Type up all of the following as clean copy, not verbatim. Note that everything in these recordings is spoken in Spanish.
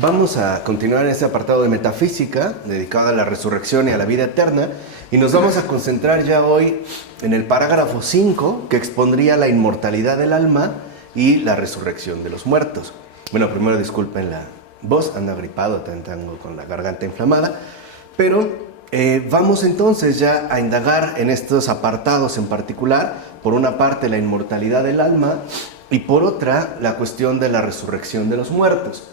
Vamos a continuar en este apartado de metafísica dedicado a la resurrección y a la vida eterna, y nos vamos a concentrar ya hoy en el parágrafo 5, que expondría la inmortalidad del alma y la resurrección de los muertos. Bueno, primero disculpen la voz, ando agripado, tengo con la garganta inflamada, pero vamos entonces ya a indagar en estos apartados en particular. Por una parte, la inmortalidad del alma, y por otra, la cuestión de la resurrección de los muertos.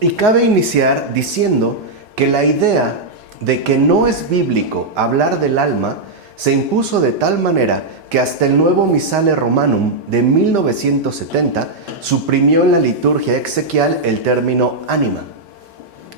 Y cabe iniciar diciendo que la idea de que no es bíblico hablar del alma se impuso de tal manera que hasta el nuevo Missale Romanum de 1970 suprimió en la liturgia exequial el término ánima.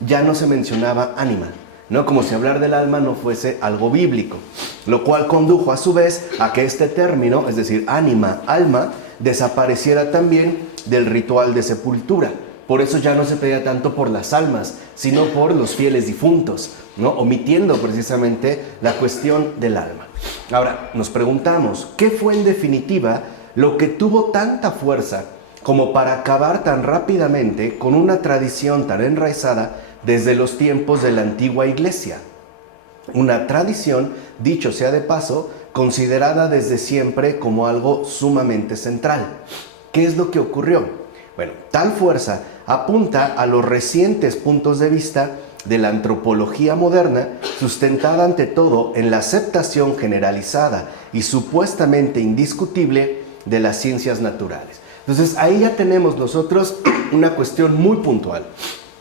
Ya no se mencionaba ánima, ¿no? Como si hablar del alma no fuese algo bíblico, lo cual condujo a su vez a que este término, es decir, ánima, alma, desapareciera también del ritual de sepultura. Por eso ya no se pedía tanto por las almas, sino por los fieles difuntos, ¿no? Omitiendo precisamente la cuestión del alma. Ahora, nos preguntamos, ¿qué fue en definitiva lo que tuvo tanta fuerza como para acabar tan rápidamente con una tradición tan enraizada desde los tiempos de la antigua iglesia? Una tradición, dicho sea de paso, considerada desde siempre como algo sumamente central. ¿Qué es lo que ocurrió? Bueno, tal fuerza apunta a los recientes puntos de vista de la antropología moderna, sustentada ante todo en la aceptación generalizada y supuestamente indiscutible de las ciencias naturales. Entonces, ahí ya tenemos nosotros una cuestión muy puntual.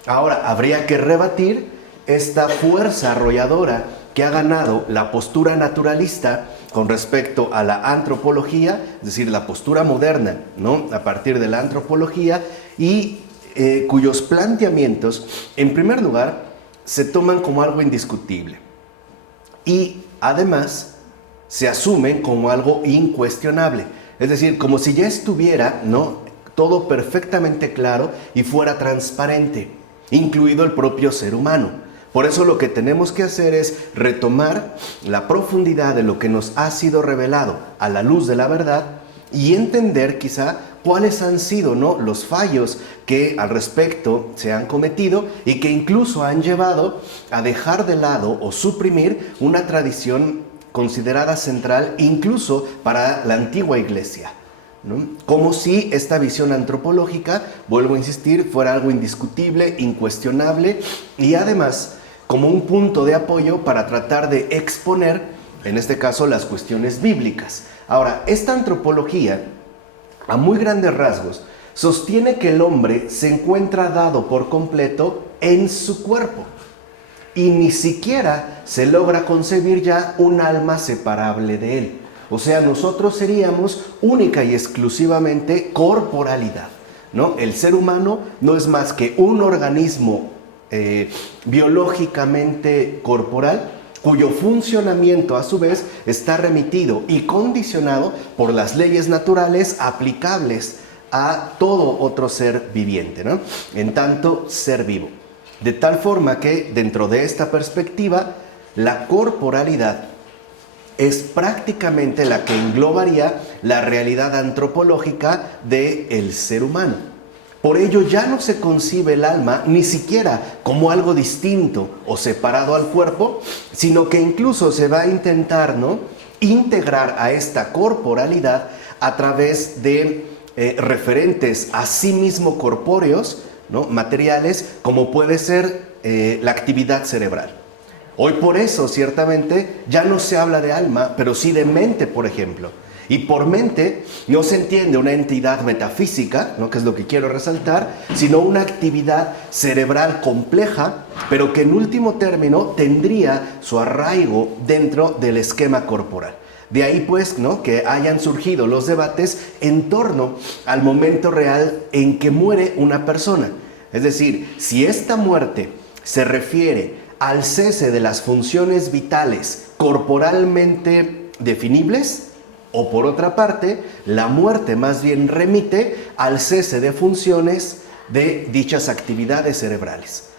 Ahora, habría que rebatir esta fuerza arrolladora que ha ganado la postura naturalista con respecto a la antropología, es decir, la postura moderna, ¿no? A partir de la antropología, y cuyos planteamientos, en primer lugar, se toman como algo indiscutible y además se asumen como algo incuestionable, es decir, como si ya estuviera, ¿no?, todo perfectamente claro y fuera transparente, incluido el propio ser humano. Por eso lo que tenemos que hacer es retomar la profundidad de lo que nos ha sido revelado a la luz de la verdad y entender quizá cuáles han sido, ¿no?, los fallos que al respecto se han cometido y que incluso han llevado a dejar de lado o suprimir una tradición considerada central incluso para la antigua iglesia, ¿no? Como si esta visión antropológica, vuelvo a insistir, fuera algo indiscutible, incuestionable y además como un punto de apoyo para tratar de exponer, en este caso, las cuestiones bíblicas. Ahora, esta antropología, a muy grandes rasgos, sostiene que el hombre se encuentra dado por completo en su cuerpo y ni siquiera se logra concebir ya un alma separable de él. O sea, nosotros seríamos única y exclusivamente corporalidad, ¿no? El ser humano no es más que un organismo biológicamente corporal, cuyo funcionamiento a su vez está remitido y condicionado por las leyes naturales aplicables a todo otro ser viviente, ¿no?, en tanto ser vivo. De tal forma que dentro de esta perspectiva, la corporalidad es prácticamente la que englobaría la realidad antropológica del ser humano. Por ello ya no se concibe el alma ni siquiera como algo distinto o separado al cuerpo, sino que incluso se va a intentar, ¿no?, integrar a esta corporalidad a través de referentes a sí mismo corpóreos, ¿no?, materiales, como puede ser la actividad cerebral. Hoy por eso ciertamente ya no se habla de alma, pero sí de mente, por ejemplo. Y por mente no se entiende una entidad metafísica, ¿no?, que es lo que quiero resaltar, sino una actividad cerebral compleja, pero que en último término tendría su arraigo dentro del esquema corporal. De ahí pues, ¿no?, que hayan surgido los debates en torno al momento real en que muere una persona. Es decir, si esta muerte se refiere al cese de las funciones vitales corporalmente definibles, o por otra parte, la muerte más bien remite al cese de funciones de dichas actividades cerebrales,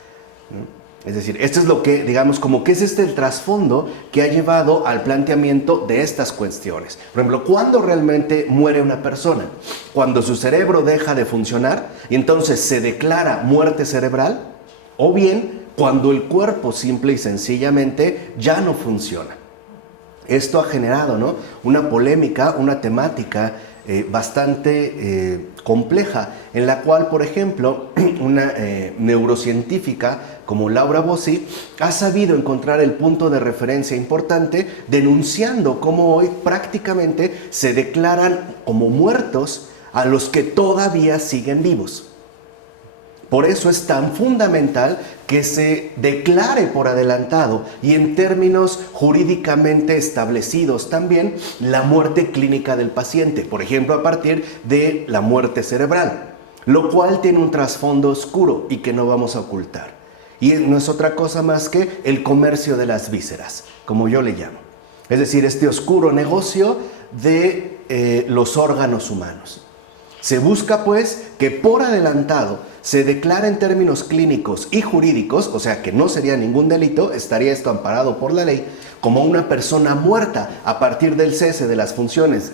¿no? Es decir, esto es lo que, digamos, como que es el trasfondo que ha llevado al planteamiento de estas cuestiones. Por ejemplo, ¿cuándo realmente muere una persona? Cuando su cerebro deja de funcionar y entonces se declara muerte cerebral, o bien cuando el cuerpo simple y sencillamente ya no funciona. Esto ha generado, ¿no?, una polémica, una temática bastante compleja, en la cual, por ejemplo, una neurocientífica como Laura Bossi ha sabido encontrar el punto de referencia importante, denunciando cómo hoy prácticamente se declaran como muertos a los que todavía siguen vivos. Por eso es tan fundamental que se declare por adelantado y en términos jurídicamente establecidos también la muerte clínica del paciente, por ejemplo, a partir de la muerte cerebral, lo cual tiene un trasfondo oscuro y que no vamos a ocultar. Y no es otra cosa más que el comercio de las vísceras, como yo le llamo. Es decir, este oscuro negocio de los órganos humanos. Se busca, pues, que por adelantado se declara en términos clínicos y jurídicos, o sea que no sería ningún delito, estaría esto amparado por la ley, como una persona muerta a partir del cese de las funciones,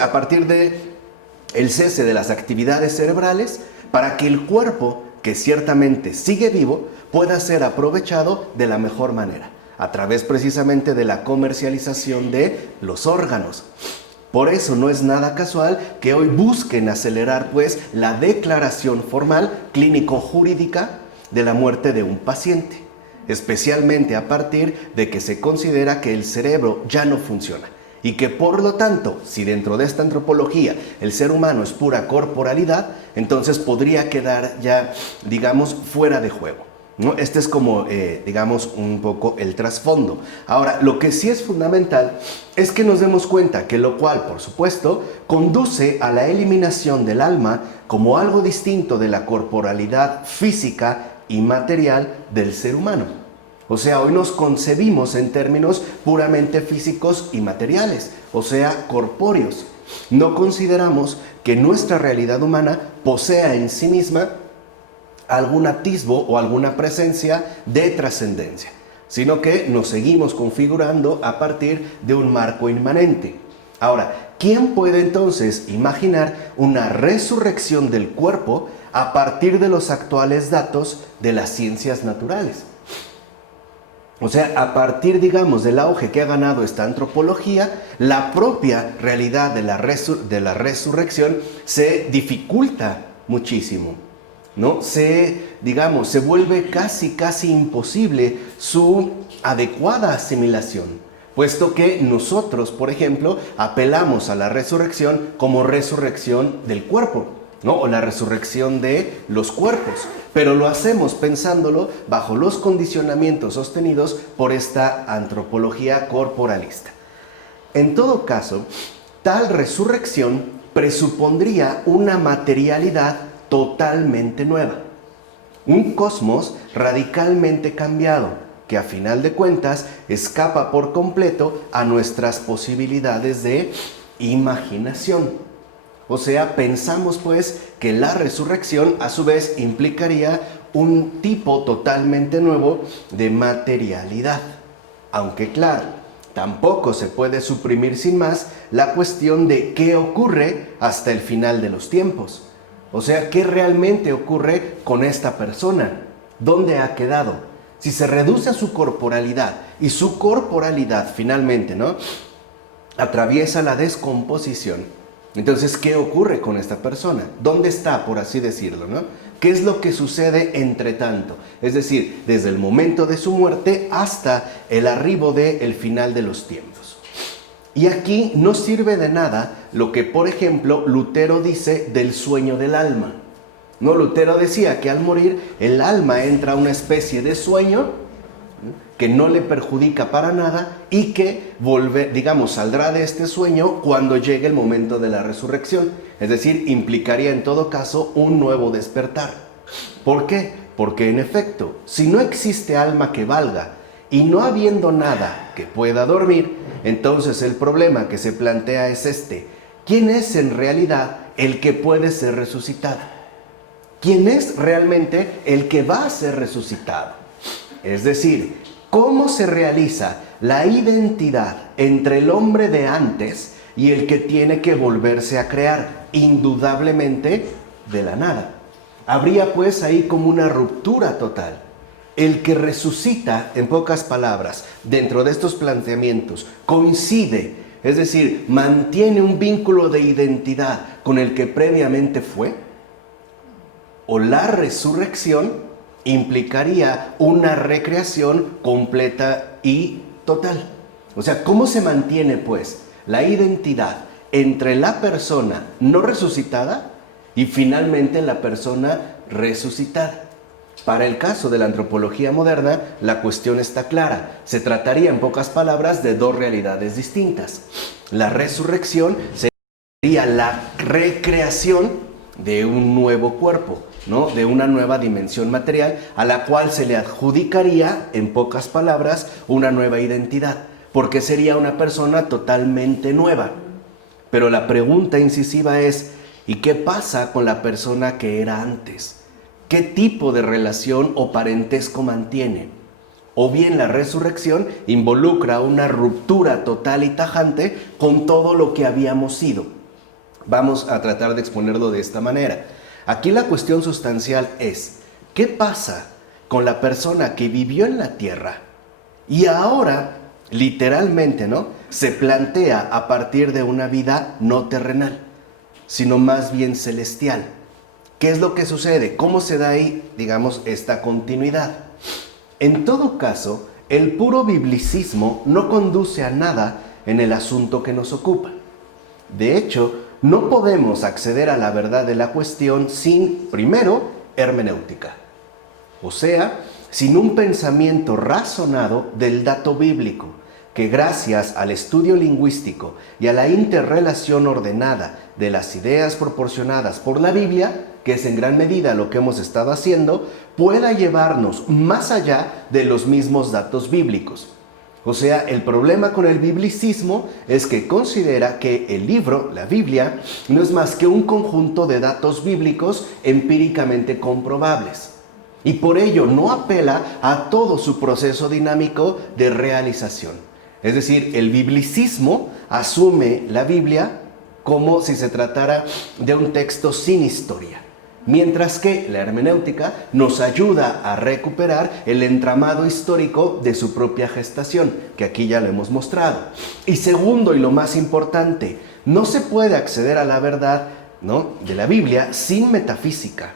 a partir del cese de las actividades cerebrales, para que el cuerpo, que ciertamente sigue vivo, pueda ser aprovechado de la mejor manera, a través precisamente de la comercialización de los órganos. Por eso no es nada casual que hoy busquen acelerar, pues, la declaración formal clínico-jurídica de la muerte de un paciente, especialmente a partir de que se considera que el cerebro ya no funciona y que, por lo tanto, si dentro de esta antropología el ser humano es pura corporalidad, entonces podría quedar ya, digamos, fuera de juego, ¿no? Este es como, digamos, un poco el trasfondo. Ahora, lo que sí es fundamental es que nos demos cuenta que lo cual, por supuesto, conduce a la eliminación del alma como algo distinto de la corporalidad física y material del ser humano. O sea, hoy nos concebimos en términos puramente físicos y materiales, o sea, corpóreos. No consideramos que nuestra realidad humana posea en sí misma algún atisbo o alguna presencia de trascendencia, sino que nos seguimos configurando a partir de un marco inmanente. Ahora, ¿quién puede entonces imaginar una resurrección del cuerpo a partir de los actuales datos de las ciencias naturales? O sea, a partir, digamos, del auge que ha ganado esta antropología, la propia realidad de la resurrección se dificulta muchísimo, ¿no? Se vuelve casi imposible su adecuada asimilación, puesto que nosotros, por ejemplo, apelamos a la resurrección como resurrección del cuerpo, ¿no? O la resurrección de los cuerpos, pero lo hacemos pensándolo bajo los condicionamientos sostenidos por esta antropología corporalista. En todo caso, tal resurrección presupondría una materialidad totalmente nueva, un cosmos radicalmente cambiado, que a final de cuentas escapa por completo a nuestras posibilidades de imaginación. O sea, pensamos pues que la resurrección a su vez implicaría un tipo totalmente nuevo de materialidad. Aunque claro, tampoco se puede suprimir sin más la cuestión de qué ocurre hasta el final de los tiempos. O sea, ¿qué realmente ocurre con esta persona? ¿Dónde ha quedado? Si se reduce a su corporalidad y su corporalidad finalmente, ¿no?, atraviesa la descomposición, entonces, ¿qué ocurre con esta persona? ¿Dónde está, por así decirlo, ¿no? ¿Qué es lo que sucede entre tanto? Es decir, desde el momento de su muerte hasta el arribo del final de los tiempos. Y aquí no sirve de nada lo que, por ejemplo, Lutero dice del sueño del alma. No, Lutero decía que al morir el alma entra a una especie de sueño que no le perjudica para nada y que saldrá de este sueño cuando llegue el momento de la resurrección. Es decir, implicaría en todo caso un nuevo despertar. ¿Por qué? Porque en efecto, si no existe alma que valga y no habiendo nada que pueda dormir, entonces el problema que se plantea es este: ¿quién es en realidad el que puede ser resucitado? ¿Quién es realmente el que va a ser resucitado? Es decir, ¿cómo se realiza la identidad entre el hombre de antes y el que tiene que volverse a crear? Indudablemente de la nada. Habría pues ahí como una ruptura total. El que resucita, en pocas palabras, dentro de estos planteamientos, coincide, es decir, mantiene un vínculo de identidad con el que previamente fue, o la resurrección implicaría una recreación completa y total. O sea, ¿cómo se mantiene pues la identidad entre la persona no resucitada y finalmente la persona resucitada? Para el caso de la antropología moderna, la cuestión está clara. Se trataría, en pocas palabras, de dos realidades distintas. La resurrección sería la recreación de un nuevo cuerpo, ¿no? De una nueva dimensión material a la cual se le adjudicaría, en pocas palabras, una nueva identidad, porque sería una persona totalmente nueva. Pero la pregunta incisiva es, ¿y qué pasa con la persona que era antes? ¿Qué tipo de relación o parentesco mantiene? O bien la resurrección involucra una ruptura total y tajante con todo lo que habíamos sido. Vamos a tratar de exponerlo de esta manera. Aquí la cuestión sustancial es, ¿qué pasa con la persona que vivió en la tierra y ahora, literalmente, ¿no?, se plantea a partir de una vida no terrenal, sino más bien celestial? ¿Qué es lo que sucede? ¿Cómo se da ahí, digamos, esta continuidad? En todo caso, el puro biblicismo no conduce a nada en el asunto que nos ocupa. De hecho, no podemos acceder a la verdad de la cuestión sin, primero, hermenéutica. O sea, sin un pensamiento razonado del dato bíblico, que gracias al estudio lingüístico y a la interrelación ordenada de las ideas proporcionadas por la Biblia, que es en gran medida lo que hemos estado haciendo, pueda llevarnos más allá de los mismos datos bíblicos. O sea, el problema con el biblicismo es que considera que el libro, la Biblia, no es más que un conjunto de datos bíblicos empíricamente comprobables. Y por ello no apela a todo su proceso dinámico de realización. Es decir, el biblicismo asume la Biblia como si se tratara de un texto sin historia, mientras que la hermenéutica nos ayuda a recuperar el entramado histórico de su propia gestación, que aquí ya lo hemos mostrado. Y segundo, y lo más importante, no se puede acceder a la verdad, ¿no?, de la Biblia sin metafísica,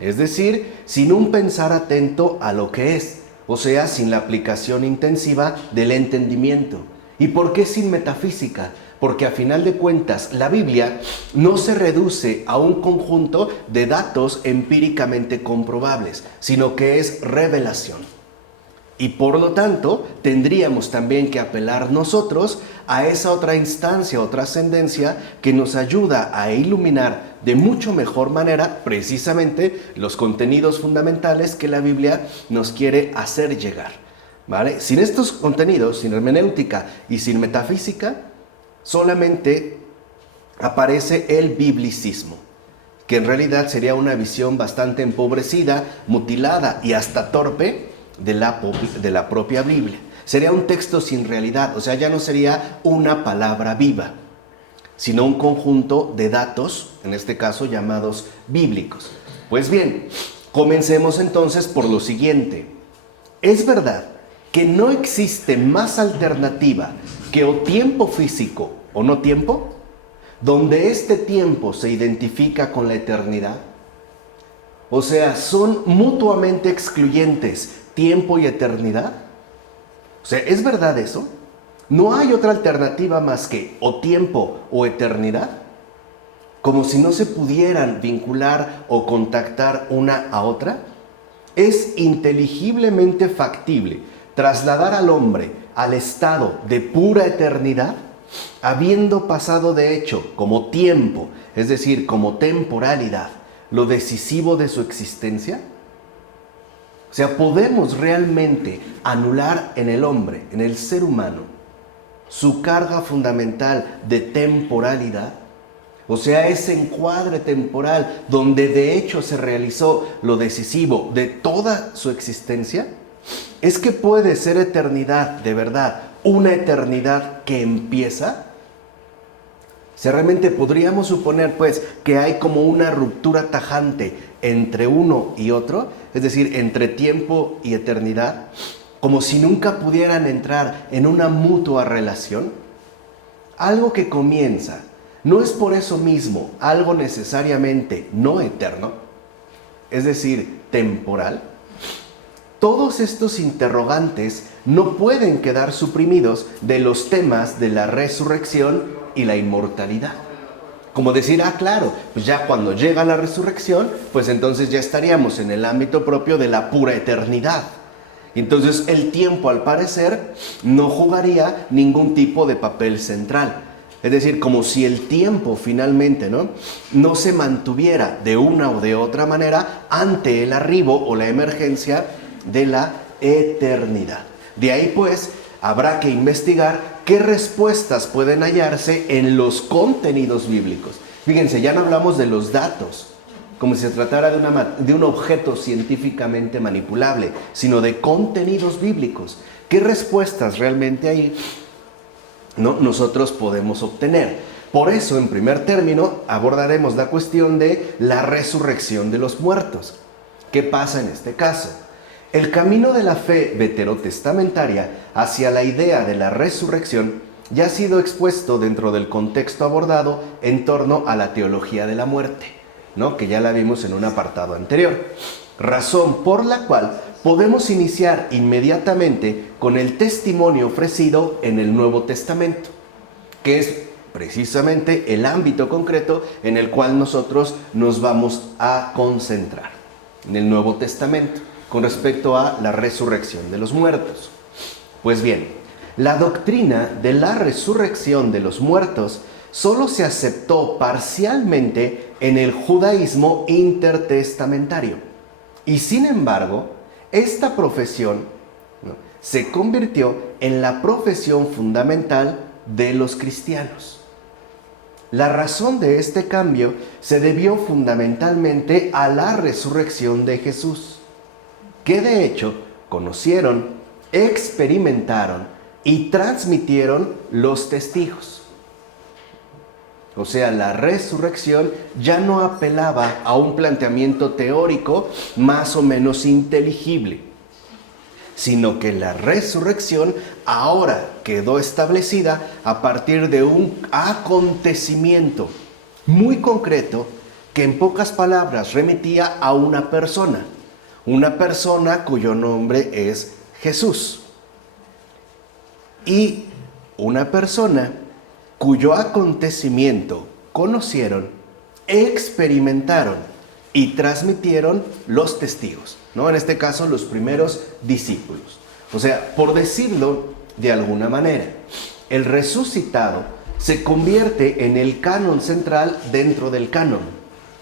es decir, sin un pensar atento a lo que es, o sea, sin la aplicación intensiva del entendimiento. ¿Y por qué sin metafísica? Porque a final de cuentas la Biblia no se reduce a un conjunto de datos empíricamente comprobables, sino que es revelación. Y por lo tanto tendríamos también que apelar nosotros a esa otra instancia o trascendencia que nos ayuda a iluminar de mucho mejor manera precisamente los contenidos fundamentales que la Biblia nos quiere hacer llegar, ¿vale? Sin estos contenidos, sin hermenéutica y sin metafísica, solamente aparece el biblicismo, que en realidad sería una visión bastante empobrecida, mutilada y hasta torpe de la propia Biblia. Sería un texto sin realidad, o sea, ya no sería una palabra viva, sino un conjunto de datos, en este caso llamados bíblicos. Pues bien, comencemos entonces por lo siguiente. Es verdad que no existe más alternativa que o tiempo físico o no tiempo, donde este tiempo se identifica con la eternidad. O sea, son mutuamente excluyentes tiempo y eternidad. O sea, ¿es verdad eso? ¿No hay otra alternativa más que o tiempo o eternidad? Como si no se pudieran vincular o contactar una a otra. ¿Es inteligiblemente factible trasladar al hombre al estado de pura eternidad, habiendo pasado de hecho como tiempo, es decir, como temporalidad, lo decisivo de su existencia? O sea, ¿podemos realmente anular en el hombre, en el ser humano, su carga fundamental de temporalidad? O sea, ese encuadre temporal donde de hecho se realizó lo decisivo de toda su existencia. ¿Es que puede ser eternidad, de verdad, una eternidad que empieza? O sea, realmente podríamos suponer pues que hay como una ruptura tajante entre uno y otro, es decir, entre tiempo y eternidad, como si nunca pudieran entrar en una mutua relación. Algo que comienza, no es por eso mismo algo necesariamente no eterno, es decir, temporal. Todos estos interrogantes no pueden quedar suprimidos de los temas de la resurrección y la inmortalidad. Como decir, claro, pues ya cuando llega la resurrección, pues entonces ya estaríamos en el ámbito propio de la pura eternidad. Entonces el tiempo, al parecer, no jugaría ningún tipo de papel central. Es decir, como si el tiempo finalmente no se mantuviera de una o de otra manera ante el arribo o la emergencia de la eternidad. De ahí pues habrá que investigar qué respuestas pueden hallarse en los contenidos bíblicos. Fíjense, ya no hablamos de los datos, como si se tratara de un objeto científicamente manipulable, sino de contenidos bíblicos. ¿Qué respuestas realmente ahí nosotros podemos obtener? Por eso, en primer término, abordaremos la cuestión de la resurrección de los muertos. ¿Qué pasa en este caso? El camino de la fe veterotestamentaria hacia la idea de la resurrección ya ha sido expuesto dentro del contexto abordado en torno a la teología de la muerte, que ya la vimos en un apartado anterior. Razón por la cual podemos iniciar inmediatamente con el testimonio ofrecido en el Nuevo Testamento, que es precisamente el ámbito concreto en el cual nosotros nos vamos a concentrar, en el Nuevo Testamento, con respecto a la resurrección de los muertos. Pues bien, la doctrina de la resurrección de los muertos solo se aceptó parcialmente en el judaísmo intertestamentario. Y sin embargo, esta profesión se convirtió en la profesión fundamental de los cristianos. La razón de este cambio se debió fundamentalmente a la resurrección de Jesús, que de hecho conocieron, experimentaron y transmitieron los testigos. O sea, la resurrección ya no apelaba a un planteamiento teórico más o menos inteligible, sino que la resurrección ahora quedó establecida a partir de un acontecimiento muy concreto que en pocas palabras remitía a una persona cuyo nombre es Jesús, y una persona cuyo acontecimiento conocieron, experimentaron y transmitieron los testigos, en este caso los primeros discípulos. O sea, por decirlo de alguna manera, el resucitado se convierte en el canon central dentro del canon.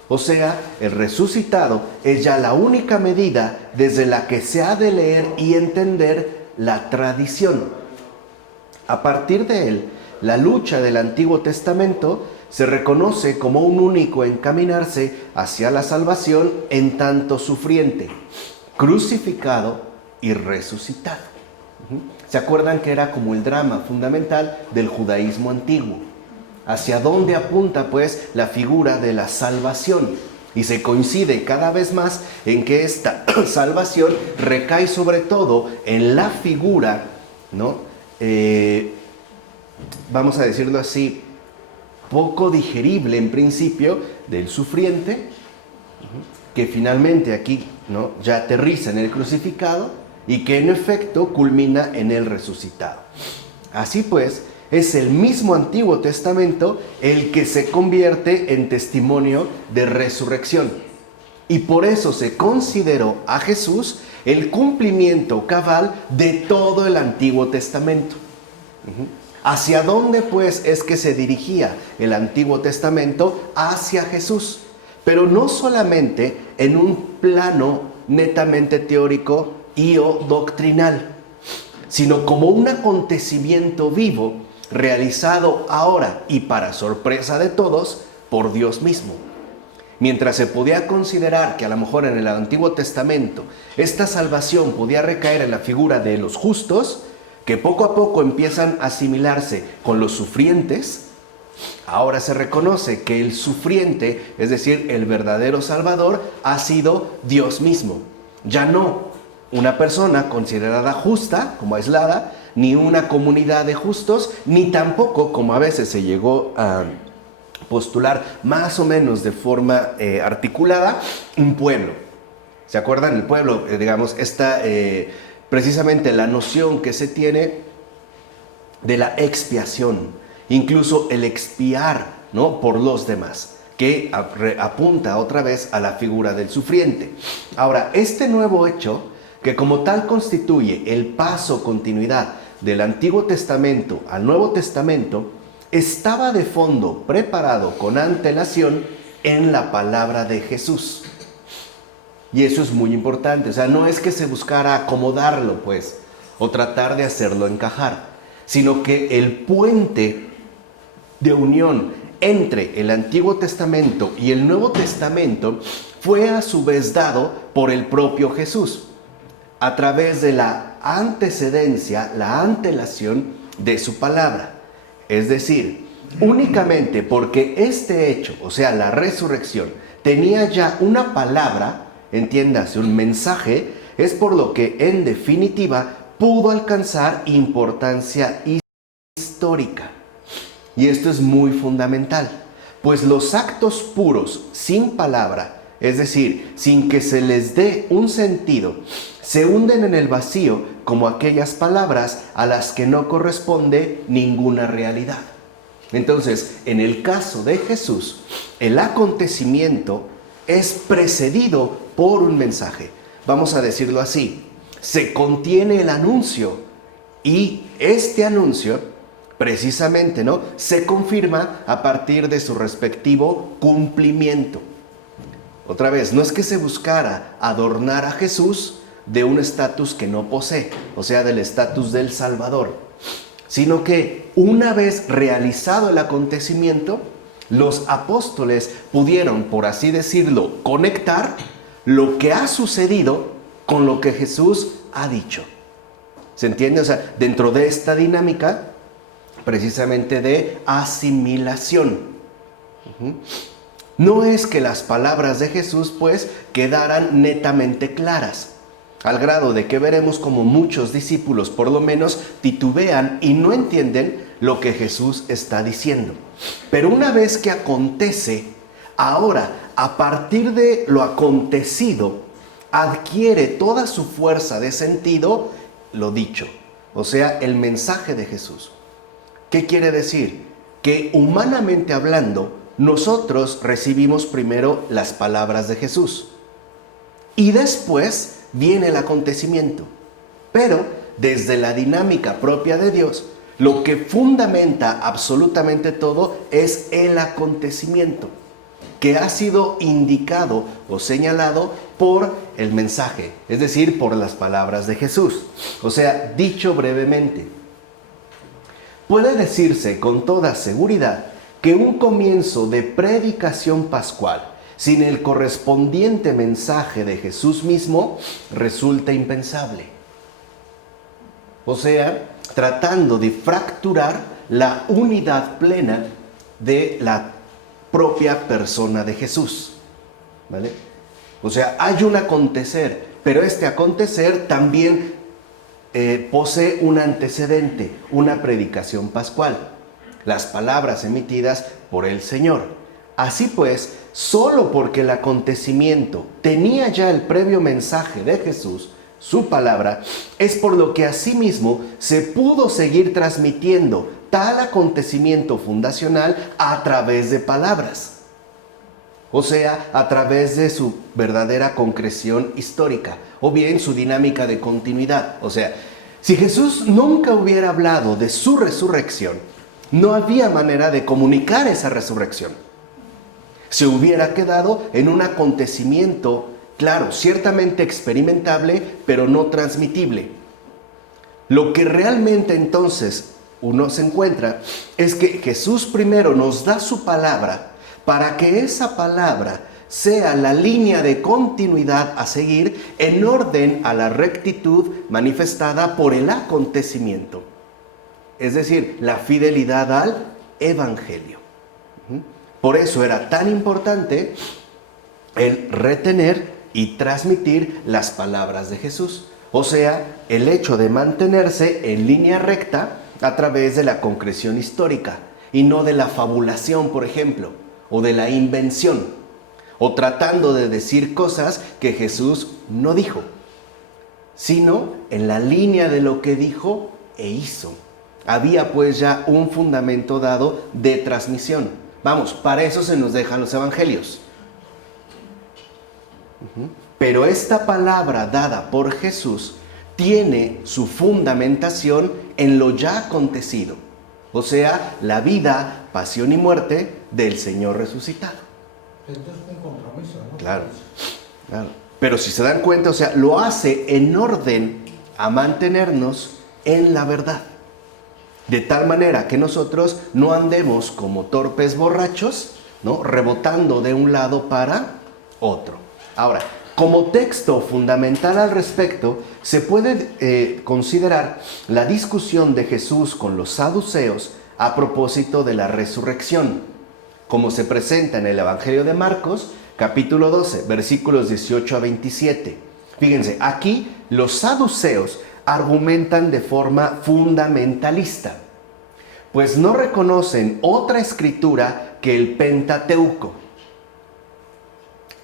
O sea, el resucitado es ya la única medida desde la que se ha de leer y entender la tradición. A partir de él, la lucha del Antiguo Testamento se reconoce como un único encaminarse hacia la salvación en tanto sufriente, crucificado y resucitado. ¿Se acuerdan que era como el drama fundamental del judaísmo antiguo? ¿Hacia dónde apunta pues la figura de la salvación? Y se coincide cada vez más en que esta salvación recae sobre todo en la figura, vamos a decirlo así, poco digerible en principio, del sufriente, que finalmente aquí ya aterriza en el crucificado y que en efecto culmina en el resucitado. Así pues, es el mismo Antiguo Testamento el que se convierte en testimonio de resurrección. Y por eso se consideró a Jesús el cumplimiento cabal de todo el Antiguo Testamento. ¿Hacia dónde pues es que se dirigía el Antiguo Testamento? Hacia Jesús. Pero no solamente en un plano netamente teórico y o doctrinal, sino como un acontecimiento vivo realizado ahora y para sorpresa de todos por Dios mismo. Mientras se podía considerar que a lo mejor en el Antiguo Testamento esta salvación podía recaer en la figura de los justos, que poco a poco empiezan a asimilarse con los sufrientes, Ahora se reconoce que el sufriente, es decir, el verdadero Salvador, ha sido Dios mismo. Ya no una persona considerada justa, como aislada, ni una comunidad de justos, ni tampoco, como a veces se llegó a postular más o menos de forma articulada, un pueblo. ¿Se acuerdan? El pueblo, digamos, precisamente la noción que se tiene de la expiación, incluso el expiar, ¿no?, por los demás, que apunta otra vez a la figura del sufriente. Ahora, este nuevo hecho, que como tal constituye el paso continuidad del Antiguo Testamento al Nuevo Testamento, estaba de fondo preparado con antelación en la palabra de Jesús. Y eso es muy importante, o sea, no es que se buscara acomodarlo, pues, o tratar de hacerlo encajar, sino que el puente de unión entre el Antiguo Testamento y el Nuevo Testamento fue a su vez dado por el propio Jesús, a través de la antecedencia, la antelación de su palabra. Es decir, únicamente porque este hecho, o sea, la resurrección, tenía ya una palabra, entiéndase, un mensaje, es por lo que en definitiva pudo alcanzar importancia histórica. Y esto es muy fundamental, pues los actos puros, sin palabra, es decir, sin que se les dé un sentido, se hunden en el vacío como aquellas palabras a las que no corresponde ninguna realidad. Entonces, en el caso de Jesús, el acontecimiento es precedido por un mensaje. Vamos a decirlo así, se contiene el anuncio y este anuncio precisamente, ¿no?, se confirma a partir de su respectivo cumplimiento. Otra vez, no es que se buscara adornar a Jesús de un estatus que no posee, o sea, del estatus del Salvador, sino que una vez realizado el acontecimiento, los apóstoles pudieron, por así decirlo, conectar lo que ha sucedido con lo que Jesús ha dicho. ¿Se entiende? O sea, dentro de esta dinámica, precisamente de asimilación. No es que las palabras de Jesús, pues, quedaran netamente claras, al grado de que veremos como muchos discípulos, por lo menos, titubean y no entienden lo que Jesús está diciendo. Pero una vez que acontece, ahora, a partir de lo acontecido, adquiere toda su fuerza de sentido lo dicho, o sea, el mensaje de Jesús. ¿Qué quiere decir? Que humanamente hablando, nosotros recibimos primero las palabras de Jesús y después viene el acontecimiento. Pero desde la dinámica propia de Dios, lo que fundamenta absolutamente todo es el acontecimiento, que ha sido indicado o señalado por el mensaje, es decir, por las palabras de Jesús. O sea, dicho brevemente, puede decirse con toda seguridad que un comienzo de predicación pascual sin el correspondiente mensaje de Jesús mismo resulta impensable. O sea, tratando de fracturar la unidad plena de la propia persona de Jesús, ¿vale? O sea, hay un acontecer, pero este acontecer también posee un antecedente, una predicación pascual, las palabras emitidas por el Señor. Así pues, solo porque el acontecimiento tenía ya el previo mensaje de Jesús, su palabra, es por lo que asimismo se pudo seguir transmitiendo tal acontecimiento fundacional a través de palabras. O sea, a través de su verdadera concreción histórica, o bien su dinámica de continuidad. O sea, si Jesús nunca hubiera hablado de su resurrección, no había manera de comunicar esa resurrección. Se hubiera quedado en un acontecimiento, claro, ciertamente experimentable, pero no transmitible. Lo que realmente entonces uno se encuentra es que Jesús primero nos da su palabra para que esa palabra sea la línea de continuidad a seguir en orden a la rectitud manifestada por el acontecimiento. Es decir, la fidelidad al Evangelio. Por eso era tan importante el retener y transmitir las palabras de Jesús. O sea, el hecho de mantenerse en línea recta a través de la concreción histórica y no de la fabulación, por ejemplo, o de la invención, o tratando de decir cosas que Jesús no dijo, sino en la línea de lo que dijo e hizo. Había pues ya un fundamento dado de transmisión. Vamos, para eso se nos dejan los evangelios. Pero esta palabra dada por Jesús tiene su fundamentación en lo ya acontecido, o sea, la vida, pasión y muerte del Señor resucitado. Entonces es un compromiso, ¿no? Claro. Pero si se dan cuenta, o sea, lo hace en orden a mantenernos en la verdad. De tal manera que nosotros no andemos como torpes borrachos, ¿no? Rebotando de un lado para otro. Ahora, como texto fundamental al respecto, se puede considerar la discusión de Jesús con los saduceos a propósito de la resurrección, como se presenta en el Evangelio de Marcos, capítulo 12, versículos 18 a 27. Fíjense, aquí los saduceos argumentan de forma fundamentalista, pues no reconocen otra escritura que el Pentateuco,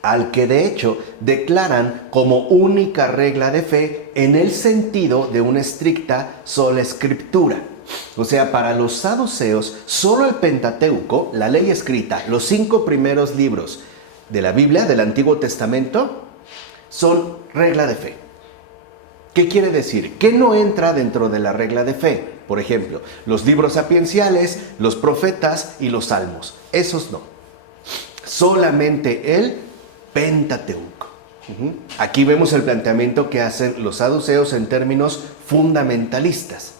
al que de hecho declaran como única regla de fe en el sentido de una estricta sola escritura. O sea, para los saduceos, solo el Pentateuco, la ley escrita, los 5 primeros libros de la Biblia, del Antiguo Testamento, son regla de fe. ¿Qué quiere decir? ¿Qué no entra dentro de la regla de fe? Por ejemplo, los libros sapienciales, los profetas y los salmos. Esos no. Solamente el Pentateuco. Aquí vemos el planteamiento que hacen los saduceos en términos fundamentalistas.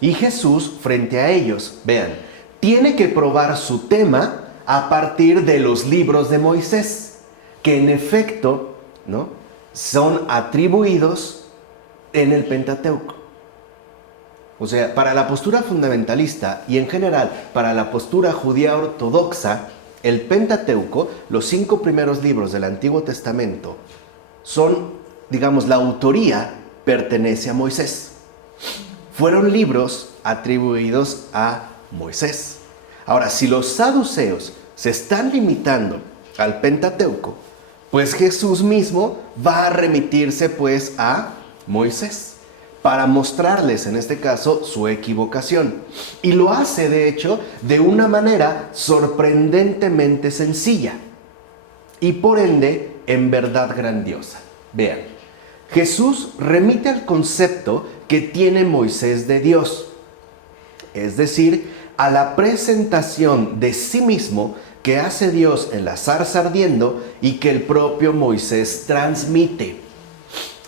Y Jesús, frente a ellos, vean, tiene que probar su tema a partir de los libros de Moisés, que en efecto, ¿no?, son atribuidos en el Pentateuco. O sea, para la postura fundamentalista y en general para la postura judía ortodoxa, el Pentateuco, los 5 primeros libros del Antiguo Testamento, son, digamos, la autoría pertenece a Moisés. Fueron libros atribuidos a Moisés. Ahora, si los saduceos se están limitando al Pentateuco, pues Jesús mismo va a remitirse pues a Moisés para mostrarles en este caso su equivocación. Y lo hace de hecho de una manera sorprendentemente sencilla y por ende en verdad grandiosa. Vean, Jesús remite al concepto que tiene Moisés de Dios, es decir, a la presentación de sí mismo que hace Dios en la zarza ardiendo y que el propio Moisés transmite.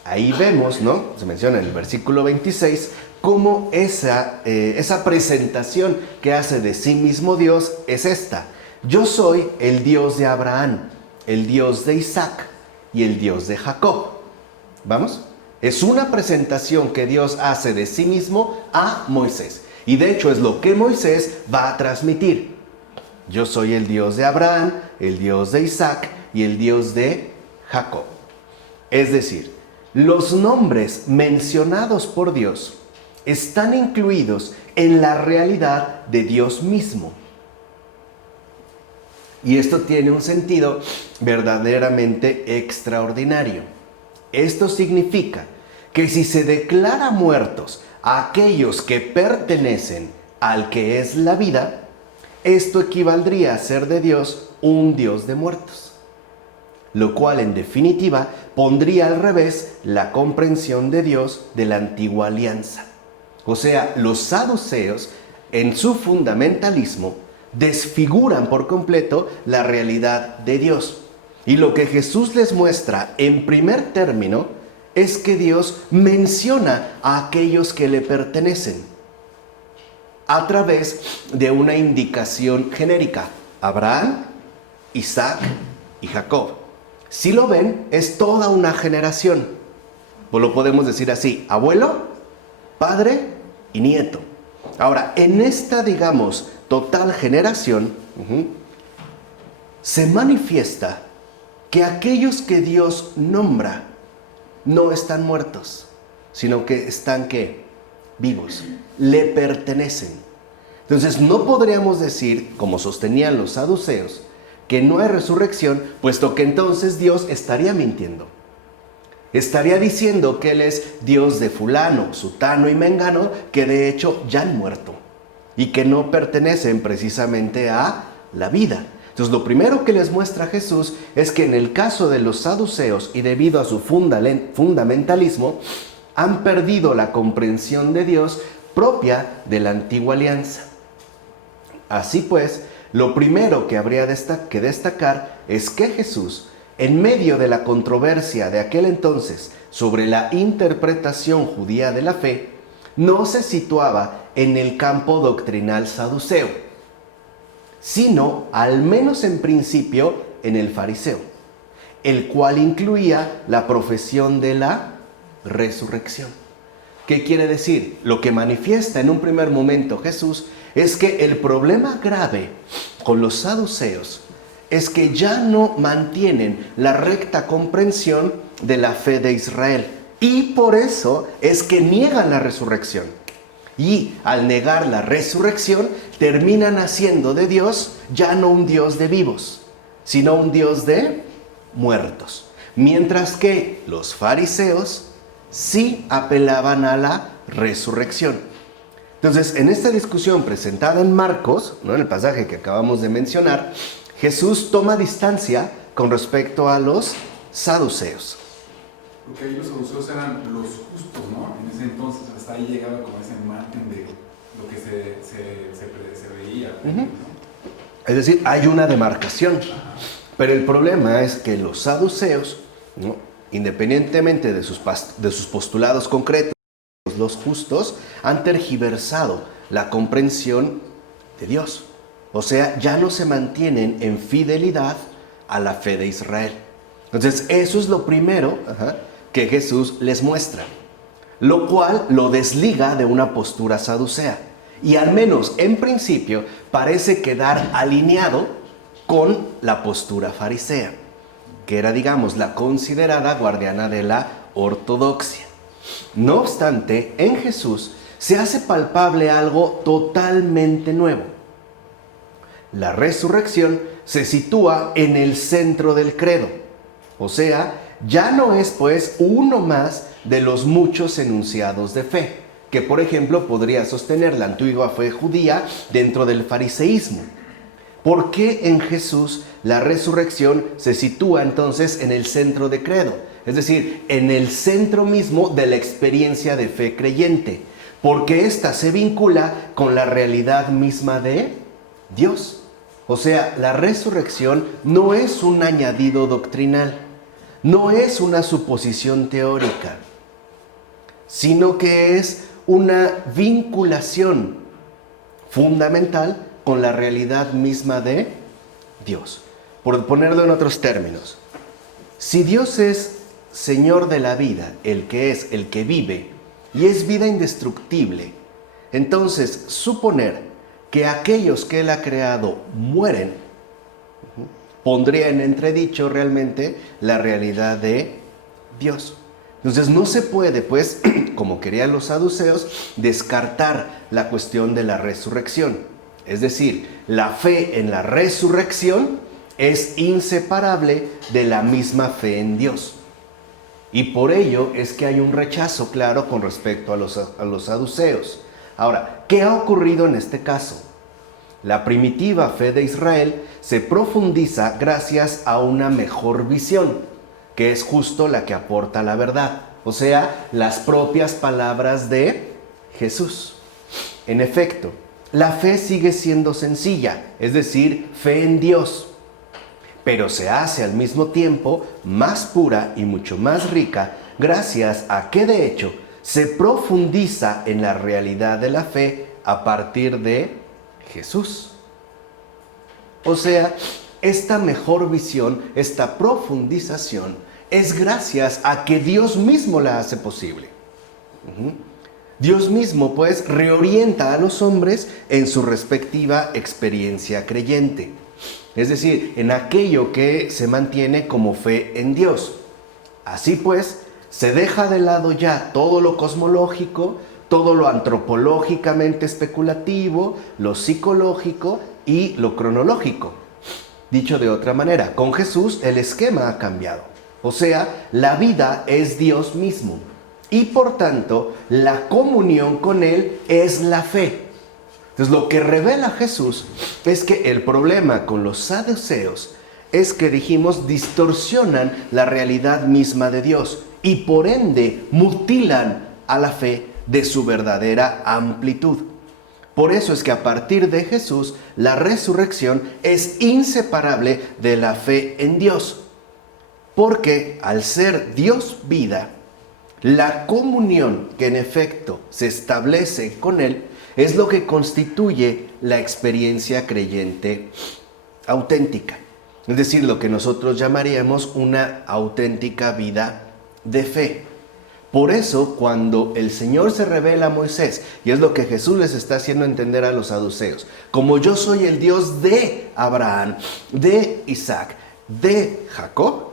Ahí vemos, ¿no?, se menciona en el versículo 26, cómo esa presentación que hace de sí mismo Dios es esta: yo soy el Dios de Abraham, el Dios de Isaac y el Dios de Jacob. ¿Vamos? Es una presentación que Dios hace de sí mismo a Moisés. Y de hecho es lo que Moisés va a transmitir. Yo soy el Dios de Abraham, el Dios de Isaac y el Dios de Jacob. Es decir, los nombres mencionados por Dios están incluidos en la realidad de Dios mismo. Y esto tiene un sentido verdaderamente extraordinario. Esto significa que si se declara muertos a aquellos que pertenecen al que es la vida, esto equivaldría a ser de Dios un Dios de muertos, lo cual en definitiva pondría al revés la comprensión de Dios de la antigua alianza. O sea, los saduceos en su fundamentalismo desfiguran por completo la realidad de Dios. Y lo que Jesús les muestra en primer término es que Dios menciona a aquellos que le pertenecen a través de una indicación genérica: Abraham, Isaac y Jacob. Si lo ven, es toda una generación. Pues lo podemos decir así: abuelo, padre y nieto. Ahora, en esta, digamos, total generación, se manifiesta que aquellos que Dios nombra no están muertos, sino que están, ¿qué? Vivos, le pertenecen. Entonces no podríamos decir, como sostenían los saduceos, que no hay resurrección, puesto que entonces Dios estaría mintiendo. Estaría diciendo que Él es Dios de fulano, sutano y mengano, que de hecho ya han muerto y que no pertenecen precisamente a la vida. Entonces lo primero que les muestra Jesús es que en el caso de los saduceos y debido a su fundamentalismo, han perdido la comprensión de Dios propia de la antigua alianza. Así pues, lo primero que habría que destacar es que Jesús, en medio de la controversia de aquel entonces sobre la interpretación judía de la fe, no se situaba en el campo doctrinal saduceo, sino, al menos en principio, en el fariseo, el cual incluía la profesión de la resurrección. ¿Qué quiere decir? Lo que manifiesta en un primer momento Jesús es que el problema grave con los saduceos es que ya no mantienen la recta comprensión de la fe de Israel. Y por eso es que niegan la resurrección. Y al negar la resurrección, terminan haciendo de Dios ya no un Dios de vivos, sino un Dios de muertos. Mientras que los fariseos sí apelaban a la resurrección. Entonces, en esta discusión presentada en Marcos, ¿no?, en el pasaje que acabamos de mencionar, Jesús toma distancia con respecto a los saduceos. Porque ahí los saduceos eran los justos, ¿no? En ese entonces, hasta ahí llegaba como esa imagen de lo que se veía. ¿No? Es decir, hay una demarcación. Pero el problema es que los saduceos, ¿no?, independientemente de sus postulados concretos, los justos han tergiversado la comprensión de Dios. O sea, ya no se mantienen en fidelidad a la fe de Israel. Entonces, eso es lo primero que Jesús les muestra, lo cual lo desliga de una postura saducea. Y al menos en principio parece quedar alineado con la postura farisea, que era, digamos, la considerada guardiana de la ortodoxia. No obstante, en Jesús se hace palpable algo totalmente nuevo. La resurrección se sitúa en el centro del credo. O sea, ya no es pues uno más de los muchos enunciados de fe, que por ejemplo podría sostener la antigua fe judía dentro del fariseísmo. ¿Por qué en Jesús la resurrección se sitúa entonces en el centro de credo? Es decir, en el centro mismo de la experiencia de fe creyente, porque ésta se vincula con la realidad misma de Dios. O sea, la resurrección no es un añadido doctrinal, no es una suposición teórica, sino que es una vinculación fundamental con la realidad misma de Dios. Por ponerlo en otros términos, si Dios es Señor de la vida, el que es, el que vive, y es vida indestructible, entonces suponer que aquellos que Él ha creado mueren, pondría en entredicho realmente la realidad de Dios. Entonces no se puede, pues, como querían los saduceos, descartar la cuestión de la resurrección. Es decir, la fe en la resurrección es inseparable de la misma fe en Dios. Y por ello es que hay un rechazo claro con respecto a los saduceos. Ahora, ¿qué ha ocurrido en este caso? La primitiva fe de Israel se profundiza gracias a una mejor visión, que es justo la que aporta la verdad, o sea, las propias palabras de Jesús. En efecto, la fe sigue siendo sencilla, es decir, fe en Dios, pero se hace al mismo tiempo más pura y mucho más rica gracias a que de hecho se profundiza en la realidad de la fe a partir de Jesús. O sea, esta mejor visión, esta profundización, es gracias a que Dios mismo la hace posible. Dios mismo, pues, reorienta a los hombres en su respectiva experiencia creyente. es decir, en aquello que se mantiene como fe en Dios. Así pues, se deja de lado ya todo lo cosmológico, todo lo antropológicamente especulativo, lo psicológico y lo cronológico. Dicho de otra manera, con Jesús el esquema ha cambiado. O sea, la vida es Dios mismo y por tanto la comunión con Él es la fe. Entonces lo que revela Jesús es que el problema con los saduceos es que, dijimos, distorsionan la realidad misma de Dios y por ende mutilan a la fe de su verdadera amplitud. Por eso es que a partir de Jesús, la resurrección es inseparable de la fe en Dios. Porque al ser Dios vida, la comunión que en efecto se establece con Él es lo que constituye la experiencia creyente auténtica. Es decir, lo que nosotros llamaríamos una auténtica vida de fe. Por eso, cuando el Señor se revela a Moisés, y es lo que Jesús les está haciendo entender a los saduceos, como yo soy el Dios de Abraham, de Isaac, de Jacob,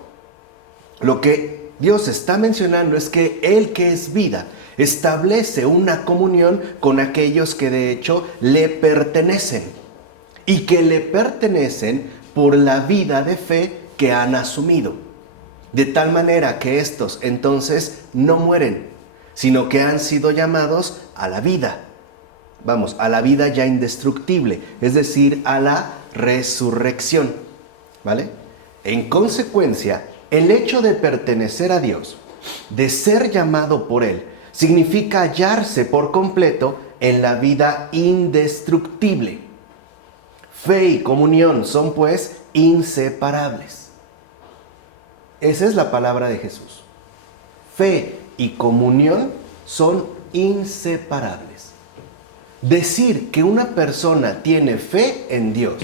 lo que Dios está mencionando es que Él, que es vida, establece una comunión con aquellos que de hecho le pertenecen, y que le pertenecen por la vida de fe que han asumido. De tal manera que estos entonces no mueren, sino que han sido llamados a la vida. Vamos, a la vida ya indestructible, es decir, a la resurrección. ¿Vale? En consecuencia, el hecho de pertenecer a Dios, de ser llamado por Él, significa hallarse por completo en la vida indestructible. Fe y comunión son pues inseparables. Esa es la palabra de Jesús. Fe y comunión son inseparables. Decir que una persona tiene fe en Dios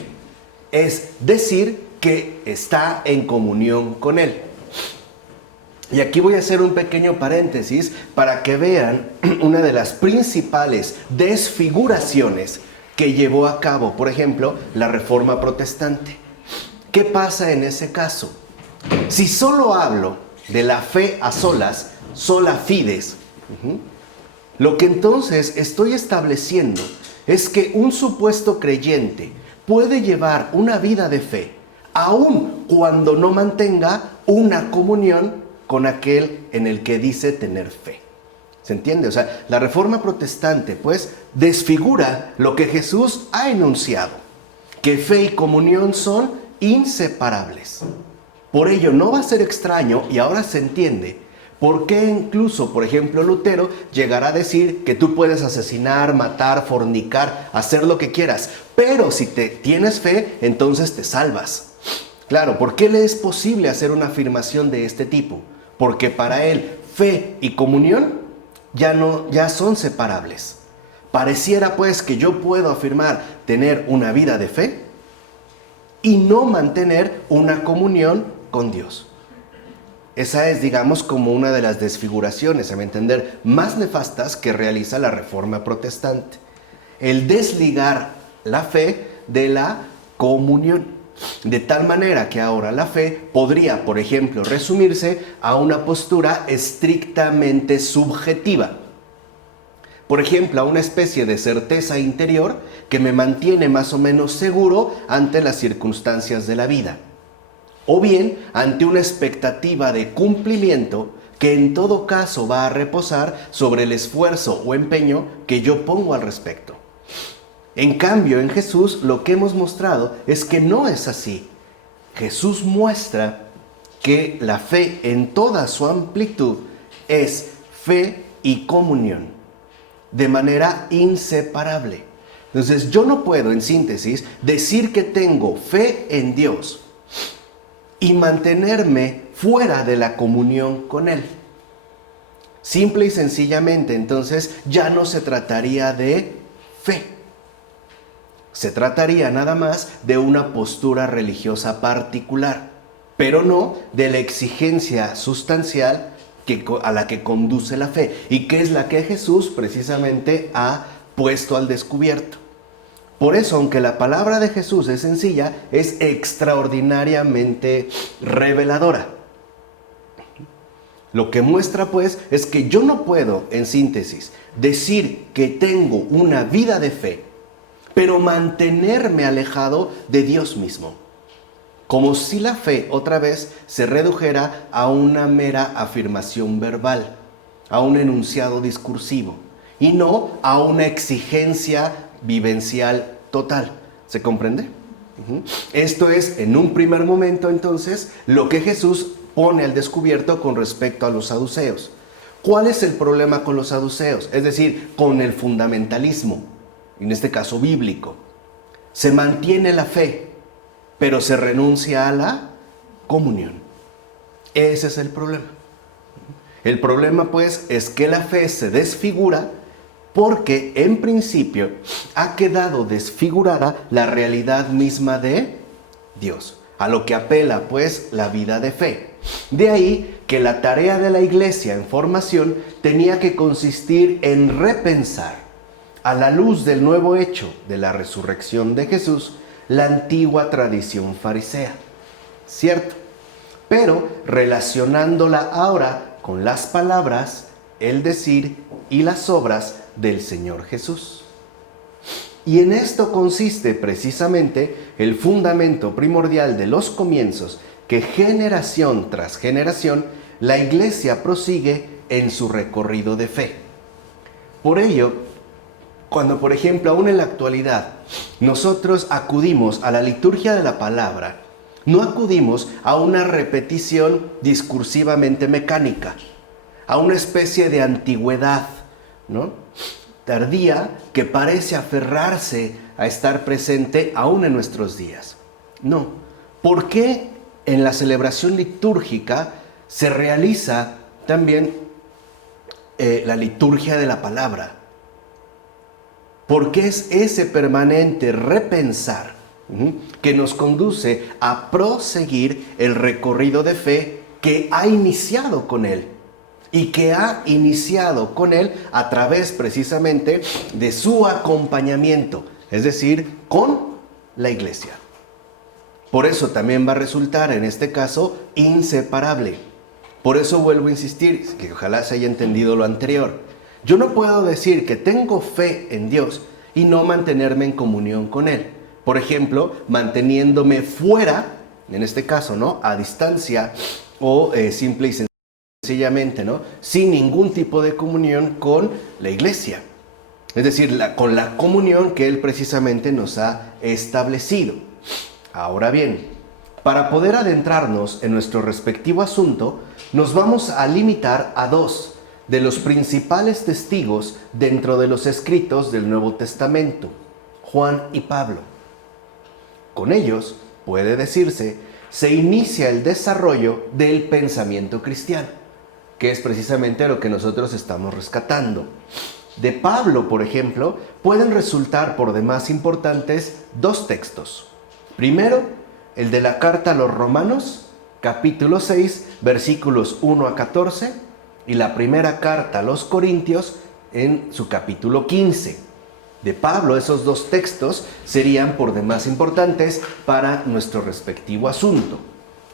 es decir que está en comunión con Él. Y aquí voy a hacer un pequeño paréntesis para que vean una de las principales desfiguraciones que llevó a cabo, por ejemplo, la Reforma Protestante. ¿Qué pasa en ese caso? Si solo hablo de la fe a solas, sola fides, lo que entonces estoy estableciendo es que un supuesto creyente puede llevar una vida de fe, aun cuando no mantenga una comunión con aquel en el que dice tener fe. ¿Se entiende? O sea, la Reforma Protestante, pues, desfigura lo que Jesús ha enunciado, que fe y comunión son inseparables. Por ello, no va a ser extraño, y ahora se entiende, por qué incluso, por ejemplo, Lutero llegará a decir que tú puedes asesinar, matar, fornicar, hacer lo que quieras, pero si tienes fe, entonces te salvas. Claro, ¿por qué le es posible hacer una afirmación de este tipo? Porque para él, fe y comunión ya son separables. Pareciera pues que yo puedo afirmar tener una vida de fe y no mantener una comunión con Dios. Esa es, digamos, como una de las desfiguraciones, a mi entender, más nefastas que realiza la Reforma Protestante. El desligar la fe de la comunión. De tal manera que ahora la fe podría, por ejemplo, resumirse a una postura estrictamente subjetiva. Por ejemplo, a una especie de certeza interior que me mantiene más o menos seguro ante las circunstancias de la vida. O bien ante una expectativa de cumplimiento que en todo caso va a reposar sobre el esfuerzo o empeño que yo pongo al respecto. En cambio, en Jesús lo que hemos mostrado es que no es así. Jesús muestra que la fe en toda su amplitud es fe y comunión, de manera inseparable. Entonces, yo no puedo, en síntesis, decir que tengo fe en Dios y mantenerme fuera de la comunión con Él. Simple y sencillamente, entonces, ya no se trataría de fe. Se trataría nada más de una postura religiosa particular, pero no de la exigencia sustancial a la que conduce la fe, y que es la que Jesús precisamente ha puesto al descubierto. Por eso, aunque la palabra de Jesús es sencilla, es extraordinariamente reveladora. Lo que muestra pues es que yo no puedo, en síntesis, decir que tengo una vida de fe, pero mantenerme alejado de Dios mismo. Como si la fe, otra vez, se redujera a una mera afirmación verbal, a un enunciado discursivo, y no a una exigencia vivencial total. ¿Se comprende? Esto es, en un primer momento, entonces, lo que Jesús pone al descubierto con respecto a los saduceos. ¿Cuál es el problema con los saduceos? Es decir, con el fundamentalismo, en este caso bíblico. Se mantiene la fe, pero se renuncia a la comunión. Ese es el problema. El problema, pues, es que la fe se desfigura porque, en principio, ha quedado desfigurada la realidad misma de Dios, a lo que apela, pues, la vida de fe. De ahí que la tarea de la iglesia en formación tenía que consistir en repensar, a la luz del nuevo hecho de la resurrección de Jesús, la antigua tradición farisea. ¿Cierto? Pero relacionándola ahora con las palabras, el decir y las obras del Señor Jesús. Y en esto consiste precisamente el fundamento primordial de los comienzos que generación tras generación la iglesia prosigue en su recorrido de fe. Por ello, cuando por ejemplo aún en la actualidad nosotros acudimos a la liturgia de la palabra, no acudimos a una repetición discursivamente mecánica, a una especie de antigüedad, ¿no?, tardía que parece aferrarse a estar presente aún en nuestros días. No. ¿Por qué en la celebración litúrgica se realiza también la liturgia de la palabra? Porque es ese permanente repensar que nos conduce a proseguir el recorrido de fe que ha iniciado con él y que ha iniciado con él a través precisamente de su acompañamiento, es decir, con la iglesia. Por eso también va a resultar en este caso inseparable. Por eso vuelvo a insistir, que ojalá se haya entendido lo anterior. Yo no puedo decir que tengo fe en Dios y no mantenerme en comunión con Él. Por ejemplo, manteniéndome fuera, en este caso, ¿no?, a distancia o simple y sencillamente, ¿no?, sin ningún tipo de comunión con la iglesia. Es decir, con la comunión que Él precisamente nos ha establecido. Ahora bien, para poder adentrarnos en nuestro respectivo asunto, nos vamos a limitar a dos de los principales testigos dentro de los escritos del Nuevo Testamento, Juan y Pablo. Con ellos, puede decirse, se inicia el desarrollo del pensamiento cristiano, que es precisamente lo que nosotros estamos rescatando. De Pablo, por ejemplo, pueden resultar por demás importantes dos textos. Primero, el de la carta a los Romanos, capítulo 6, versículos 1 a 14, y la primera carta a los Corintios en su capítulo 15. De Pablo, esos dos textos serían por demás importantes para nuestro respectivo asunto.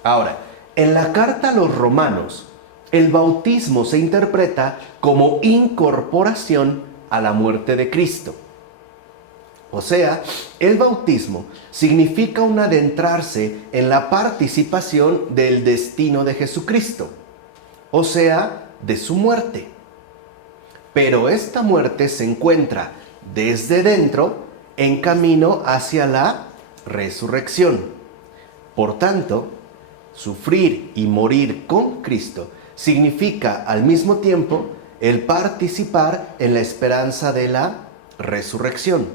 Ahora, en la carta a los Romanos, el bautismo se interpreta como incorporación a la muerte de Cristo. O sea, el bautismo significa un adentrarse en la participación del destino de Jesucristo, o sea, de su muerte. Pero esta muerte se encuentra desde dentro en camino hacia la resurrección. Por tanto, sufrir y morir con Cristo significa al mismo tiempo el participar en la esperanza de la resurrección.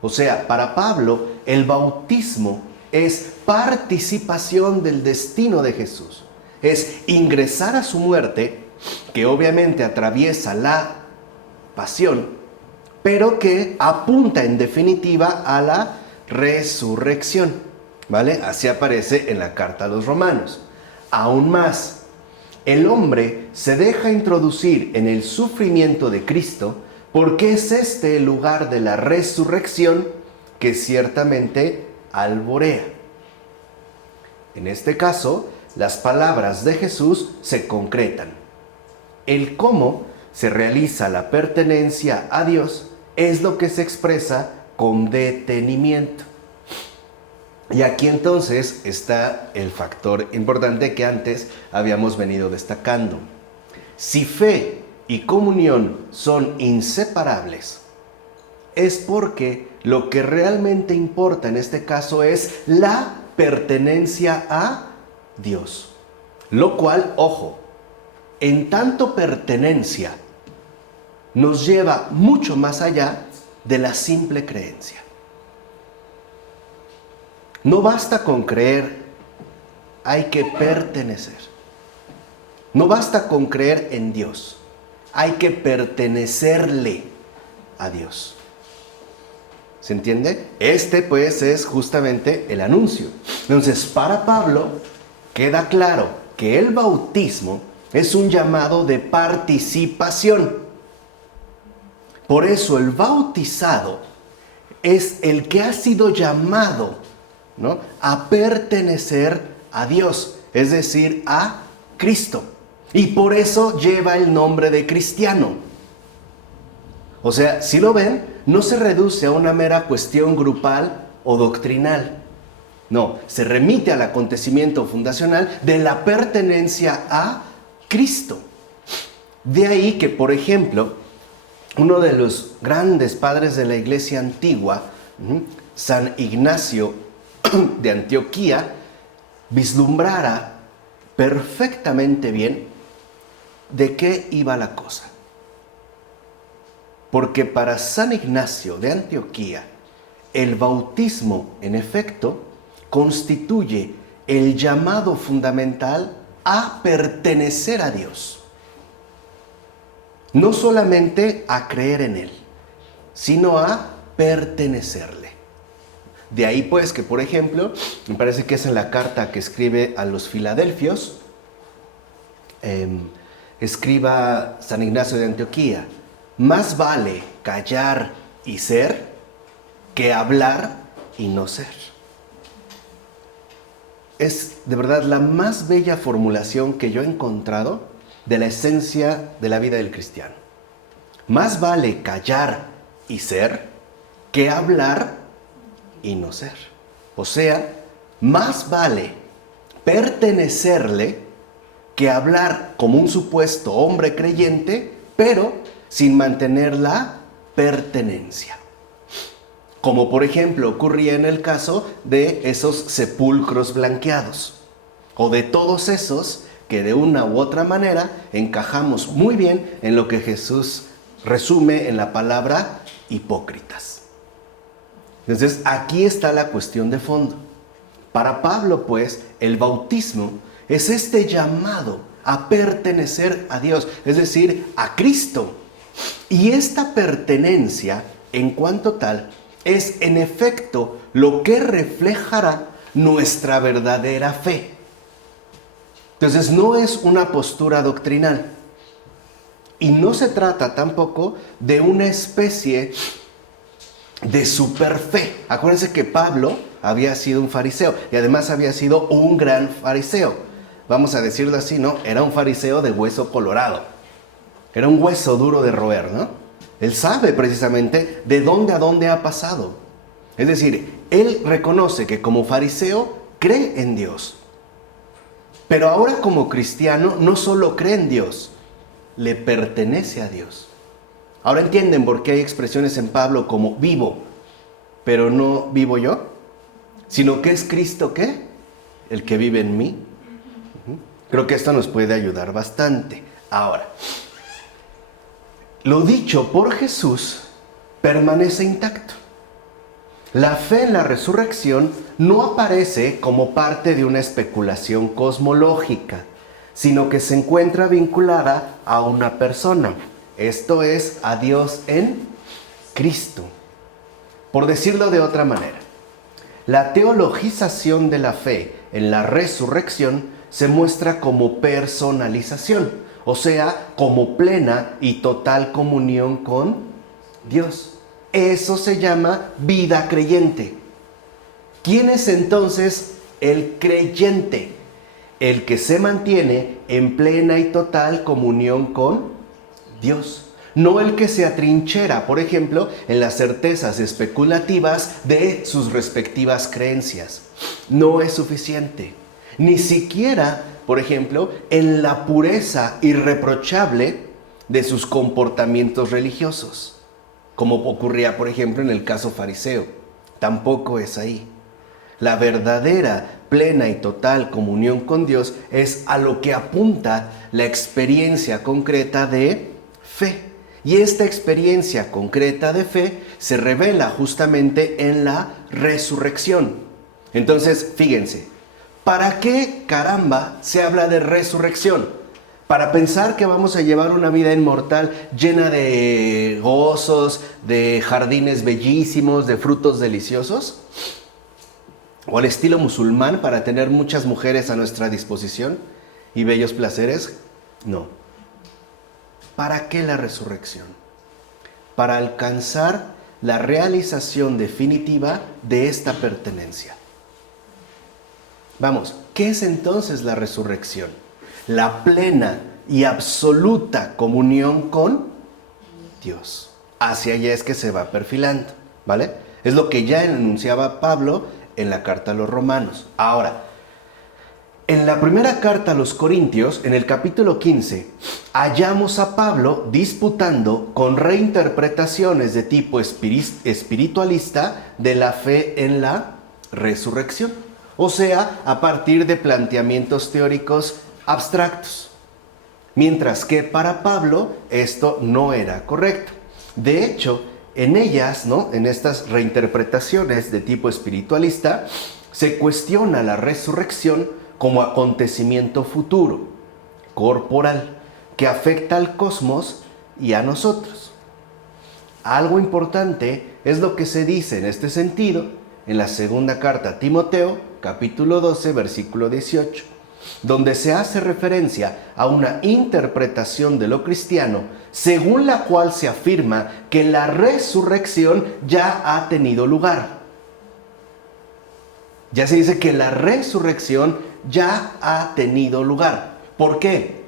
O sea, para Pablo, el bautismo es participación del destino de Jesús. Es ingresar a su muerte, que obviamente atraviesa la pasión, pero que apunta en definitiva a la resurrección, ¿vale? Así aparece en la carta a los Romanos. Aún más, el hombre se deja introducir en el sufrimiento de Cristo porque es este el lugar de la resurrección que ciertamente alborea. En este caso, las palabras de Jesús se concretan. El cómo se realiza la pertenencia a Dios es lo que se expresa con detenimiento. Y aquí entonces está el factor importante que antes habíamos venido destacando. Si fe y comunión son inseparables, es porque lo que realmente importa en este caso es la pertenencia a Dios. Lo cual, ojo, en tanto pertenencia, nos lleva mucho más allá de la simple creencia. No basta con creer, hay que pertenecer. No basta con creer en Dios, hay que pertenecerle a Dios. ¿Se entiende? Este pues es justamente el anuncio. Entonces, para Pablo queda claro que el bautismo es un llamado de participación. Por eso el bautizado es el que ha sido llamado, ¿no?, a pertenecer a Dios, es decir, a Cristo. Y por eso lleva el nombre de cristiano. O sea, si lo ven, no se reduce a una mera cuestión grupal o doctrinal. No, se remite al acontecimiento fundacional de la pertenencia a Cristo. De ahí que, por ejemplo, uno de los grandes padres de la iglesia antigua, San Ignacio de Antioquía, vislumbrara perfectamente bien de qué iba la cosa. Porque para San Ignacio de Antioquía, el bautismo, en efecto, constituye el llamado fundamental a pertenecer a Dios. No solamente a creer en Él, sino a pertenecerle. De ahí pues que, por ejemplo, me parece que es en la carta que escribe a los Filadelfios, escriba San Ignacio de Antioquía: más vale callar y ser que hablar y no ser. Es de verdad la más bella formulación que yo he encontrado de la esencia de la vida del cristiano. Más vale callar y ser que hablar y no ser. O sea, más vale pertenecerle que hablar como un supuesto hombre creyente, pero sin mantener la pertenencia. Como por ejemplo ocurría en el caso de esos sepulcros blanqueados, o de todos esos que de una u otra manera encajamos muy bien en lo que Jesús resume en la palabra hipócritas. Entonces, aquí está la cuestión de fondo. Para Pablo, pues, el bautismo es este llamado a pertenecer a Dios, es decir, a Cristo. Y esta pertenencia, en cuanto tal, es en efecto lo que reflejará nuestra verdadera fe. Entonces, no es una postura doctrinal. Y no se trata tampoco de una especie de superfe. Acuérdense que Pablo había sido un fariseo y además había sido un gran fariseo. Vamos a decirlo así, ¿no? Era un fariseo de hueso colorado. Era un hueso duro de roer, ¿no? Él sabe precisamente de dónde a dónde ha pasado. Es decir, él reconoce que como fariseo cree en Dios. Pero ahora como cristiano no solo cree en Dios, le pertenece a Dios. Ahora entienden por qué hay expresiones en Pablo como vivo, pero no vivo yo, sino que es Cristo, ¿qué? El que vive en mí. Creo que esto nos puede ayudar bastante. Ahora, lo dicho por Jesús permanece intacto. La fe en la resurrección no aparece como parte de una especulación cosmológica, sino que se encuentra vinculada a una persona. Esto es, a Dios en Cristo. Por decirlo de otra manera, la teologización de la fe en la resurrección se muestra como personalización, o sea, como plena y total comunión con Dios. Eso se llama vida creyente. ¿Quién es entonces el creyente? El que se mantiene en plena y total comunión con Dios. No el que se atrinchera, por ejemplo, en las certezas especulativas de sus respectivas creencias. No es suficiente. Ni siquiera, por ejemplo, en la pureza irreprochable de sus comportamientos religiosos, como ocurría, por ejemplo, en el caso fariseo. Tampoco es ahí. La verdadera, plena y total comunión con Dios es a lo que apunta la experiencia concreta de fe. Y esta experiencia concreta de fe se revela justamente en la resurrección. Entonces, fíjense, ¿para qué caramba se habla de resurrección? ¿Para pensar que vamos a llevar una vida inmortal llena de gozos, de jardines bellísimos, de frutos deliciosos? ¿O al estilo musulmán para tener muchas mujeres a nuestra disposición y bellos placeres? No. ¿Para qué la resurrección? Para alcanzar la realización definitiva de esta pertenencia. Vamos, ¿qué es entonces la resurrección? La plena y absoluta comunión con Dios. Hacia allá es que se va perfilando, ¿vale? Es lo que ya enunciaba Pablo en la carta a los Romanos. Ahora, en la primera carta a los Corintios, en el capítulo 15, hallamos a Pablo disputando con reinterpretaciones de tipo espiritualista de la fe en la resurrección. O sea, a partir de planteamientos teóricos abstractos. Mientras que para Pablo esto no era correcto. De hecho, en ellas, en estas reinterpretaciones de tipo espiritualista, se cuestiona la resurrección como acontecimiento futuro, corporal, que afecta al cosmos y a nosotros. Algo importante es lo que se dice en este sentido en la segunda carta a Timoteo, capítulo 12, versículo 18, donde se hace referencia a una interpretación de lo cristiano, según la cual se afirma que la resurrección ya ha tenido lugar. Ya se dice que la resurrección ya ha tenido lugar. ¿Por qué?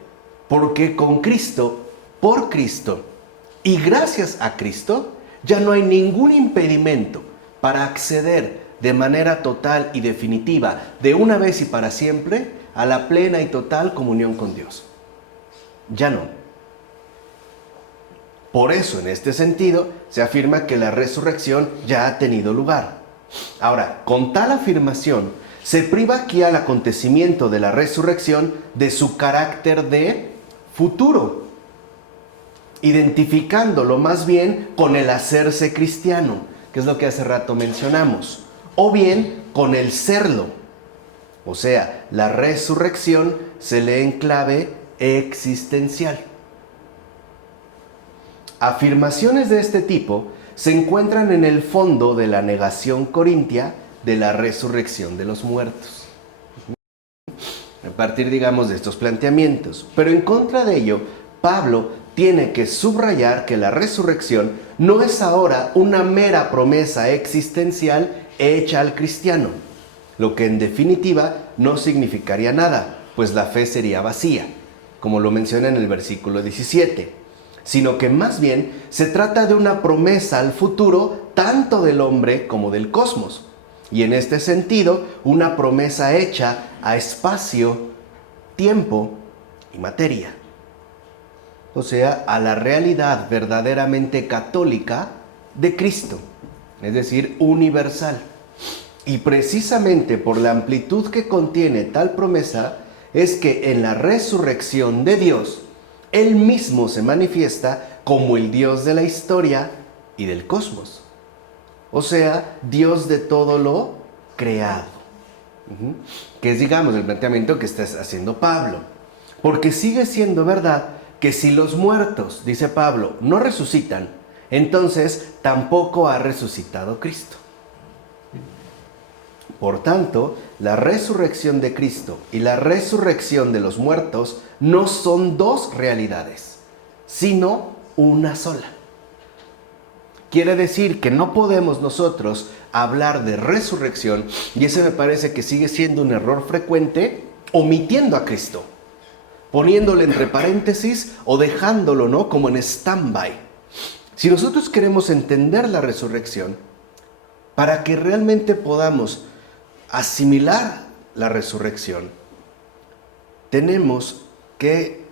Porque con Cristo, por Cristo y gracias a Cristo, ya no hay ningún impedimento para acceder de manera total y definitiva, de una vez y para siempre, a la plena y total comunión con Dios. Ya no. Por eso, en este sentido, se afirma que la resurrección ya ha tenido lugar. Ahora, con tal afirmación, se priva aquí al acontecimiento de la resurrección de su carácter de futuro, identificándolo más bien con el hacerse cristiano, que es lo que hace rato mencionamos, o bien con el serlo. O sea, la resurrección se lee en clave existencial. Afirmaciones de este tipo se encuentran en el fondo de la negación corintia de la resurrección de los muertos. A partir, digamos, de estos planteamientos. Pero en contra de ello, Pablo tiene que subrayar que la resurrección no es ahora una mera promesa existencial hecha al cristiano, lo que en definitiva no significaría nada, pues la fe sería vacía, como lo menciona en el versículo 17. Sino que más bien se trata de una promesa al futuro tanto del hombre como del cosmos. Y en este sentido, una promesa hecha a espacio, tiempo y materia. O sea, a la realidad verdaderamente católica de Cristo, es decir, universal. Y precisamente por la amplitud que contiene tal promesa, es que en la resurrección de Dios, Él mismo se manifiesta como el Dios de la historia y del cosmos. O sea, Dios de todo lo creado. Que es, digamos, el planteamiento que está haciendo Pablo. Porque sigue siendo verdad que si los muertos, dice Pablo, no resucitan, entonces tampoco ha resucitado Cristo. Por tanto, la resurrección de Cristo y la resurrección de los muertos no son dos realidades, sino una sola. quiere decir que no podemos nosotros hablar de resurrección, y ese me parece que sigue siendo un error frecuente, omitiendo a Cristo, poniéndolo entre paréntesis o dejándolo, ¿no?, como en stand-by. Si nosotros queremos entender la resurrección, para que realmente podamos asimilar la resurrección, tenemos que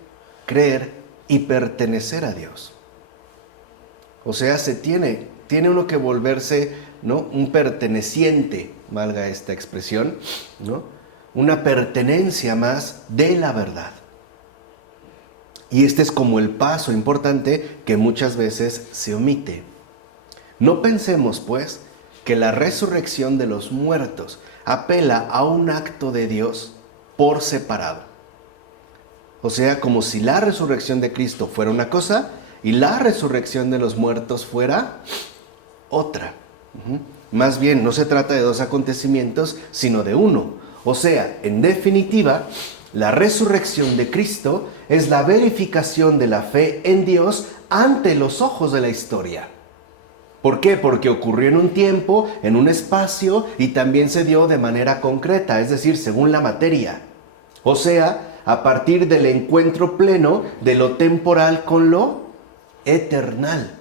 creer y pertenecer a Dios. O sea, tiene uno que volverse, ¿no?, un perteneciente, valga esta expresión, ¿no?, una pertenencia más de la verdad. Y este es como el paso importante que muchas veces se omite. No pensemos, pues, que la resurrección de los muertos apela a un acto de Dios por separado. O sea, como si la resurrección de Cristo fuera una cosa y la resurrección de los muertos fuera otra. Más bien, no se trata de dos acontecimientos, sino de uno. O sea, en definitiva, la resurrección de Cristo es la verificación de la fe en Dios ante los ojos de la historia. ¿Por qué? Porque ocurrió en un tiempo, en un espacio, y también se dio de manera concreta, es decir, según la materia. O sea, a partir del encuentro pleno de lo temporal con lo eternal.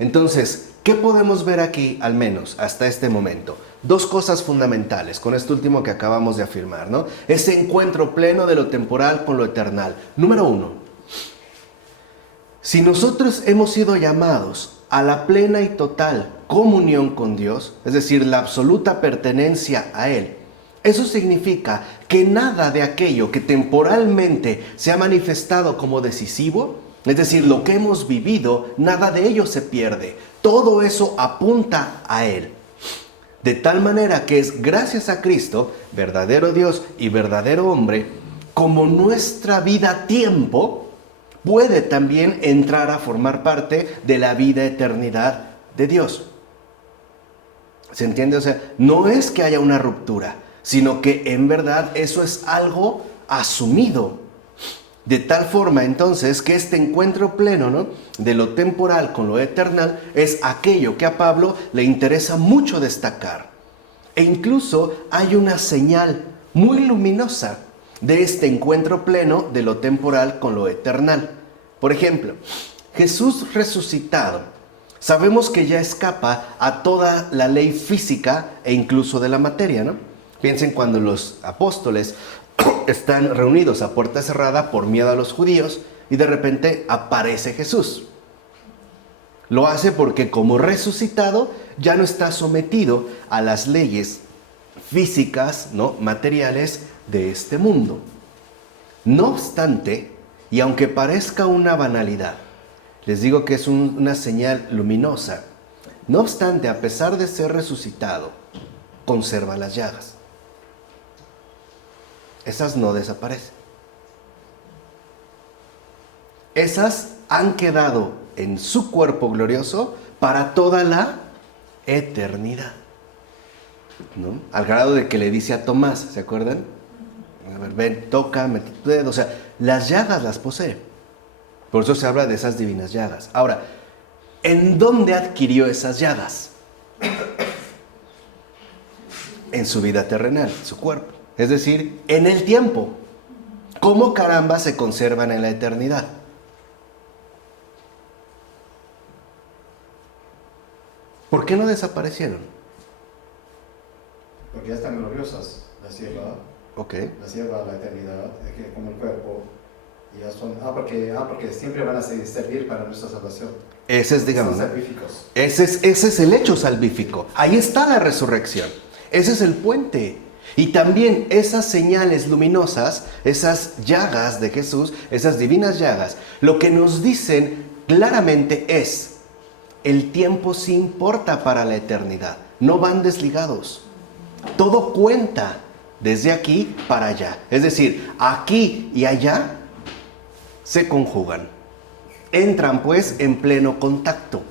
Entonces, ¿qué podemos ver aquí, al menos hasta este momento? Dos cosas fundamentales con esto último que acabamos de afirmar, ¿no? Ese encuentro pleno de lo temporal con lo eternal. Número uno, si nosotros hemos sido llamados a la plena y total comunión con Dios, es decir, la absoluta pertenencia a Él, eso significa que nada de aquello que temporalmente se ha manifestado como decisivo, es decir, lo que hemos vivido, nada de ello se pierde. Todo eso apunta a Él. De tal manera que es gracias a Cristo, verdadero Dios y verdadero hombre, como nuestra vida-tiempo puede también entrar a formar parte de la vida-eternidad de Dios. ¿Se entiende? O sea, no es que haya una ruptura, sino que en verdad eso es algo asumido. De tal forma entonces que este encuentro pleno, ¿no?, de lo temporal con lo eternal es aquello que a Pablo le interesa mucho destacar. E incluso hay una señal muy luminosa de este encuentro pleno de lo temporal con lo eternal. Por ejemplo, Jesús resucitado, sabemos que ya escapa a toda la ley física e incluso de la materia, ¿no? Piensen cuando los apóstoles están reunidos a puerta cerrada por miedo a los judíos y de repente aparece Jesús. Lo hace porque como resucitado ya no está sometido a las leyes físicas, ¿no?, materiales de este mundo. No obstante, y aunque parezca una banalidad, les digo que es una señal luminosa. No obstante, a pesar de ser resucitado, conserva las llagas. Esas no desaparecen. Esas han quedado en su cuerpo glorioso para toda la eternidad, ¿no? Al grado de que le dice a Tomás, ¿se acuerdan? A ver, ven, toca, mete tu dedo. O sea, las llagas las posee. Por eso se habla de esas divinas llagas. Ahora, ¿en dónde adquirió esas llagas? En su vida terrenal, su cuerpo. Es decir, en el tiempo. ¿Cómo caramba se conservan en la eternidad? ¿Por qué no desaparecieron? Porque ya están gloriosas, las lleva, Ok. las lleva a la eternidad, que como el cuerpo, y ya son, porque siempre van a servir para nuestra salvación. Ese es, digamos, son salvíficos. ese es el hecho salvífico. Ahí está la resurrección. Ese es el puente. Y también esas señales luminosas, esas llagas de Jesús, esas divinas llagas, lo que nos dicen claramente es: el tiempo sí importa para la eternidad. No van desligados. Todo cuenta desde aquí para allá. Es decir, aquí y allá se conjugan. Entran pues en pleno contacto.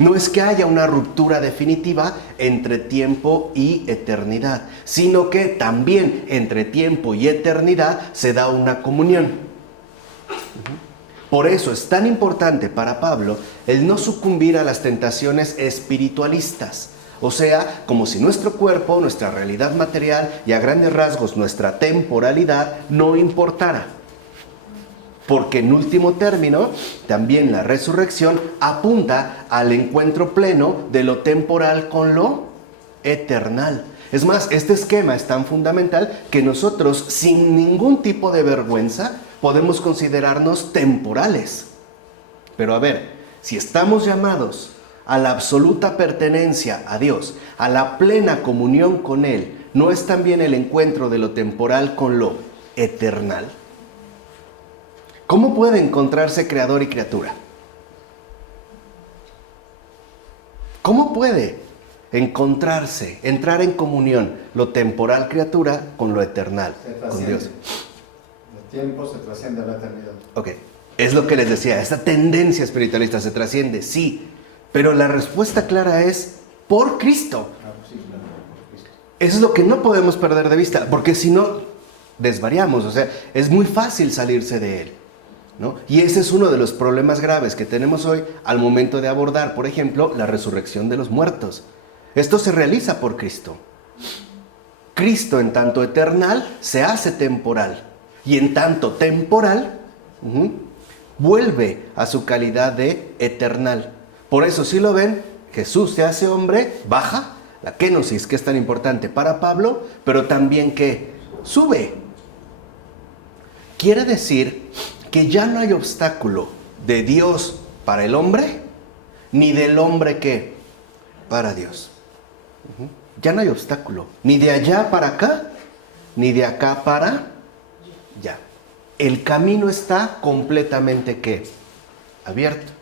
No es que haya una ruptura definitiva entre tiempo y eternidad, sino que también entre tiempo y eternidad se da una comunión. Por eso es tan importante para Pablo el no sucumbir a las tentaciones espiritualistas. O sea, como si nuestro cuerpo, nuestra realidad material y a grandes rasgos nuestra temporalidad no importara. Porque en último término, también la resurrección apunta al encuentro pleno de lo temporal con lo eternal. Es más, este esquema es tan fundamental que nosotros, sin ningún tipo de vergüenza, podemos considerarnos temporales. Pero a ver, si estamos llamados a la absoluta pertenencia a Dios, a la plena comunión con Él, ¿no es también el encuentro de lo temporal con lo eternal? ¿Cómo puede encontrarse creador y criatura? ¿Cómo puede encontrarse, entrar en comunión lo temporal criatura con lo eternal, con Dios? El tiempo se trasciende a la eternidad. Ok, es lo que les decía, esta tendencia espiritualista se trasciende, sí, pero la respuesta clara es por Cristo. Sí, claro, por Cristo. Eso es lo que no podemos perder de vista, porque si no, desvariamos, o sea, es muy fácil salirse de Él, ¿no? Y ese es uno de los problemas graves que tenemos hoy al momento de abordar, por ejemplo, la resurrección de los muertos. Esto se realiza por Cristo. Cristo, en tanto eternal, se hace temporal. Y en tanto temporal, vuelve a su calidad de eternal. Por eso, si lo ven, Jesús se hace hombre, baja, la kenosis, que es tan importante para Pablo, pero también que sube. Quiere decir que ya no hay obstáculo de Dios para el hombre, ni del hombre que para Dios. Ya no hay obstáculo, ni de allá para acá, ni de acá para allá. El camino está completamente ¿qué? Abierto.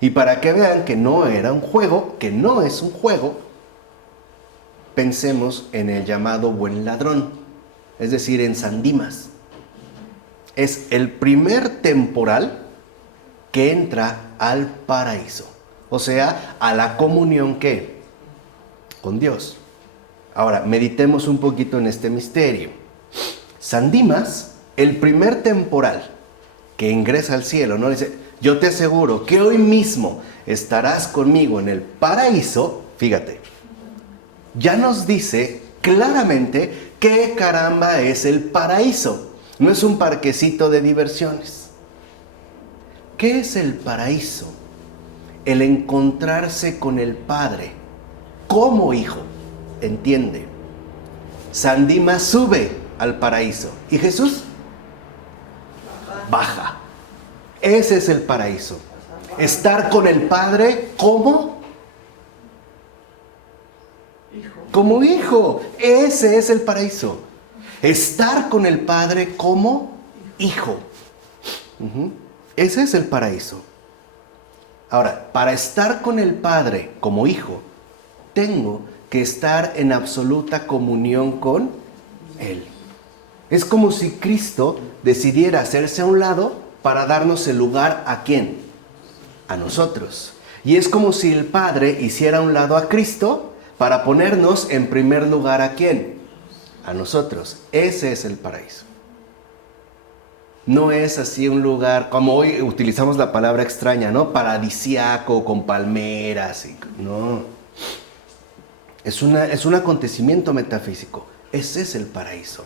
Y para que vean que no era un juego, que no es un juego, pensemos en el llamado buen ladrón, es decir, en San Dimas. Es el primer temporal que entra al paraíso, o sea, a la comunión ¿qué? Con Dios. Ahora, meditemos un poquito en este misterio. San Dimas, el primer temporal que ingresa al cielo, ¿no? Dice, yo te aseguro que hoy mismo estarás conmigo en el paraíso. Fíjate, ya nos dice claramente qué caramba es el paraíso. No es un parquecito de diversiones. ¿Qué es el paraíso? El encontrarse con el Padre como hijo. ¿Entiende? San Dimas sube al paraíso. ¿Y Jesús? Baja. Ese es el paraíso. Estar con el Padre como como hijo. Ese es el paraíso. Estar con el Padre como hijo. Ese es el paraíso. Ahora, para estar con el Padre como hijo, tengo que estar en absoluta comunión con Él. Es como si Cristo decidiera hacerse a un lado para darnos el lugar ¿a quién? A nosotros. Y es como si el Padre hiciera a un lado a Cristo para ponernos en primer lugar ¿a quién? A nosotros. Ese es el paraíso. No es así un lugar, como hoy utilizamos la palabra extraña, ¿no? Paradisiaco, con palmeras. No. Es un acontecimiento metafísico. Ese es el paraíso.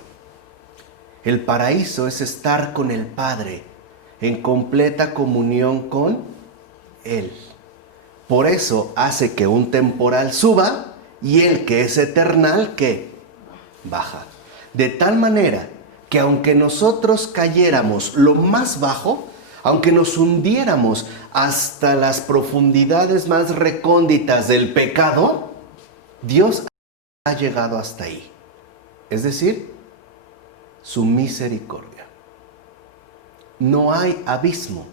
El paraíso es estar con el Padre en completa comunión con Él. Por eso hace que un temporal suba y el que es eternal, ¿qué? Baja. De tal manera que aunque nosotros cayéramos lo más bajo, aunque nos hundiéramos hasta las profundidades más recónditas del pecado, Dios ha llegado hasta ahí. Es decir, su misericordia. No hay abismo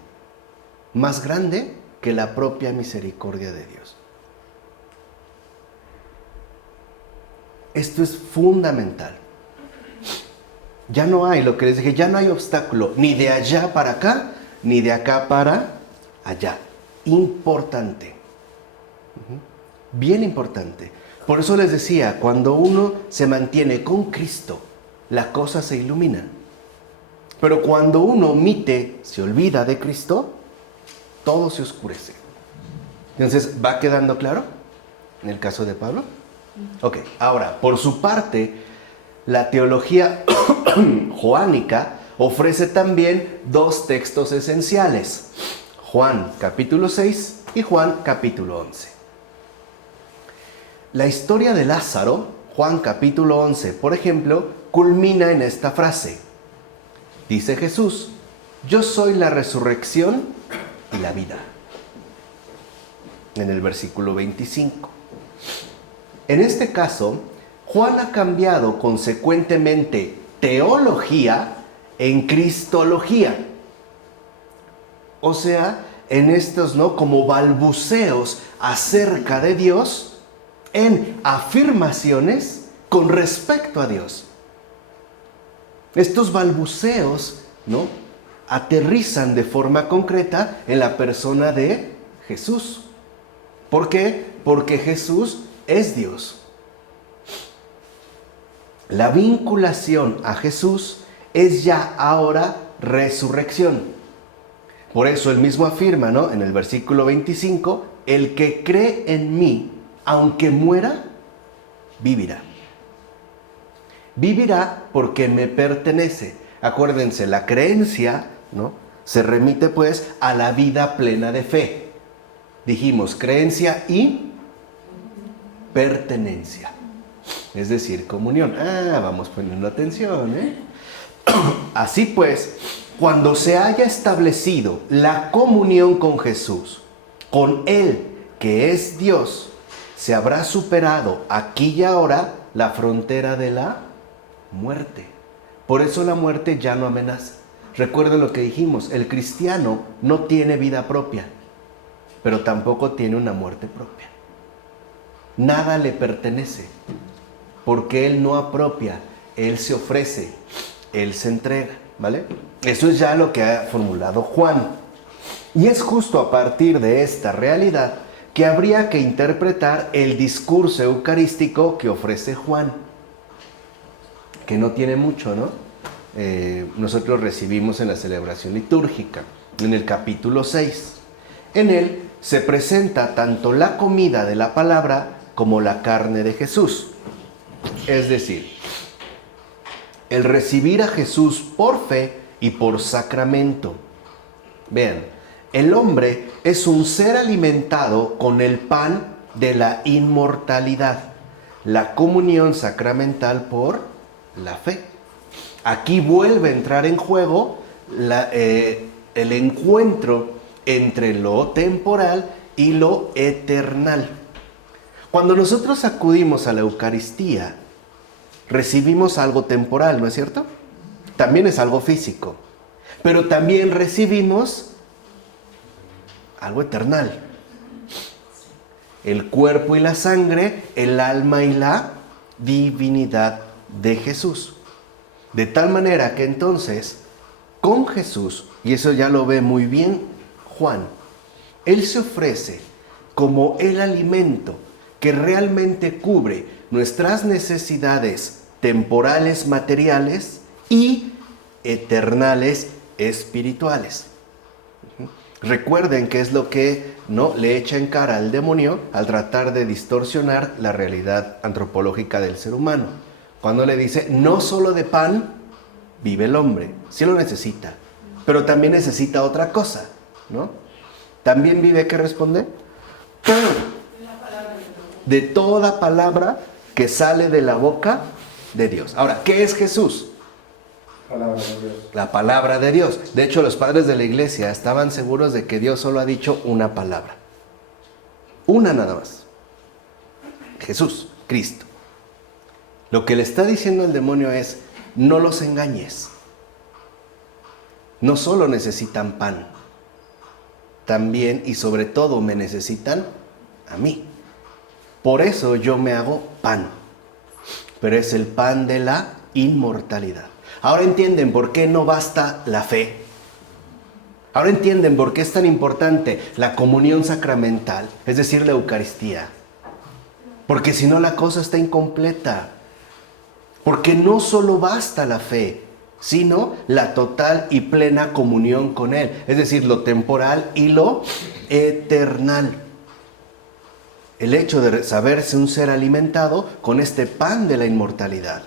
más grande que la propia misericordia de Dios. Esto es fundamental. Ya no hay, lo que les dije, ya no hay obstáculo, ni de allá para acá, ni de acá para allá. Importante. Bien importante. Por eso les decía, cuando uno se mantiene con Cristo, la cosa se ilumina. Pero cuando uno omite, se olvida de Cristo, todo se oscurece. Entonces, ¿va quedando claro en el caso de Pablo? Ok, ahora, por su parte, la teología joánica ofrece también dos textos esenciales: Juan capítulo 6 y Juan capítulo 11. La historia de Lázaro, Juan capítulo 11, por ejemplo, culmina en esta frase. Dice Jesús: yo soy la resurrección y la vida. En el versículo 25. En este caso, Juan ha cambiado consecuentemente teología en cristología. O sea, en estos, ¿no?, como balbuceos acerca de Dios, en afirmaciones con respecto a Dios. Estos balbuceos, ¿no?, aterrizan de forma concreta en la persona de Jesús. ¿Por qué? Porque Jesús es Dios. La vinculación a Jesús es ya ahora resurrección. Por eso él mismo afirma, ¿no?, en el versículo 25, el que cree en mí, aunque muera, vivirá. Vivirá porque me pertenece. Acuérdense, la creencia, ¿no?, se remite pues a la vida plena de fe. Dijimos creencia y pertenencia. Es decir, comunión. Vamos poniendo atención, ¿eh? Así pues, cuando se haya establecido la comunión con Jesús, con Él que es Dios, se habrá superado aquí y ahora la frontera de la muerte. Por eso la muerte ya no amenaza. Recuerden lo que dijimos, el cristiano no tiene vida propia, pero tampoco tiene una muerte propia. Nada le pertenece, porque Él no apropia, Él se ofrece, Él se entrega, ¿vale? Eso es ya lo que ha formulado Juan. Y es justo a partir de esta realidad que habría que interpretar el discurso eucarístico que ofrece Juan, que no tiene mucho, ¿no? Nosotros recibimos en la celebración litúrgica, en el capítulo 6. En él se presenta tanto la comida de la palabra como la carne de Jesús. Es decir, el recibir a Jesús por fe y por sacramento. Vean, el hombre es un ser alimentado con el pan de la inmortalidad, la comunión sacramental por la fe. Aquí vuelve a entrar en juego el encuentro entre lo temporal y lo eternal. Cuando nosotros acudimos a la Eucaristía, recibimos algo temporal, ¿no es cierto? También es algo físico, pero también recibimos algo eternal. El cuerpo y la sangre, el alma y la divinidad de Jesús. De tal manera que entonces, con Jesús, y eso ya lo ve muy bien Juan, Él se ofrece como el alimento que realmente cubre nuestras necesidades temporales, materiales y eternales, espirituales. Recuerden que es lo que no le echa en cara al demonio al tratar de distorsionar la realidad antropológica del ser humano. Cuando le dice, no solo de pan vive el hombre, sí lo necesita, pero también necesita otra cosa, ¿no? También vive, ¿qué responde? De toda palabra que sale de la boca de Dios. Ahora, ¿qué es Jesús? Palabra de Dios. La palabra de Dios. De hecho, los padres de la iglesia estaban seguros de que Dios solo ha dicho una palabra. Una nada más. Jesús, Cristo. Lo que le está diciendo el demonio es, no los engañes. No solo necesitan pan, también y sobre todo me necesitan a mí. Por eso yo me hago pan, pero es el pan de la inmortalidad. Ahora entienden por qué no basta la fe. Ahora entienden por qué es tan importante la comunión sacramental, es decir, la Eucaristía. Porque si no la cosa está incompleta. Porque no solo basta la fe, sino la total y plena comunión con Él, es decir, lo temporal y lo eternal. El hecho de saberse un ser alimentado con este pan de la inmortalidad.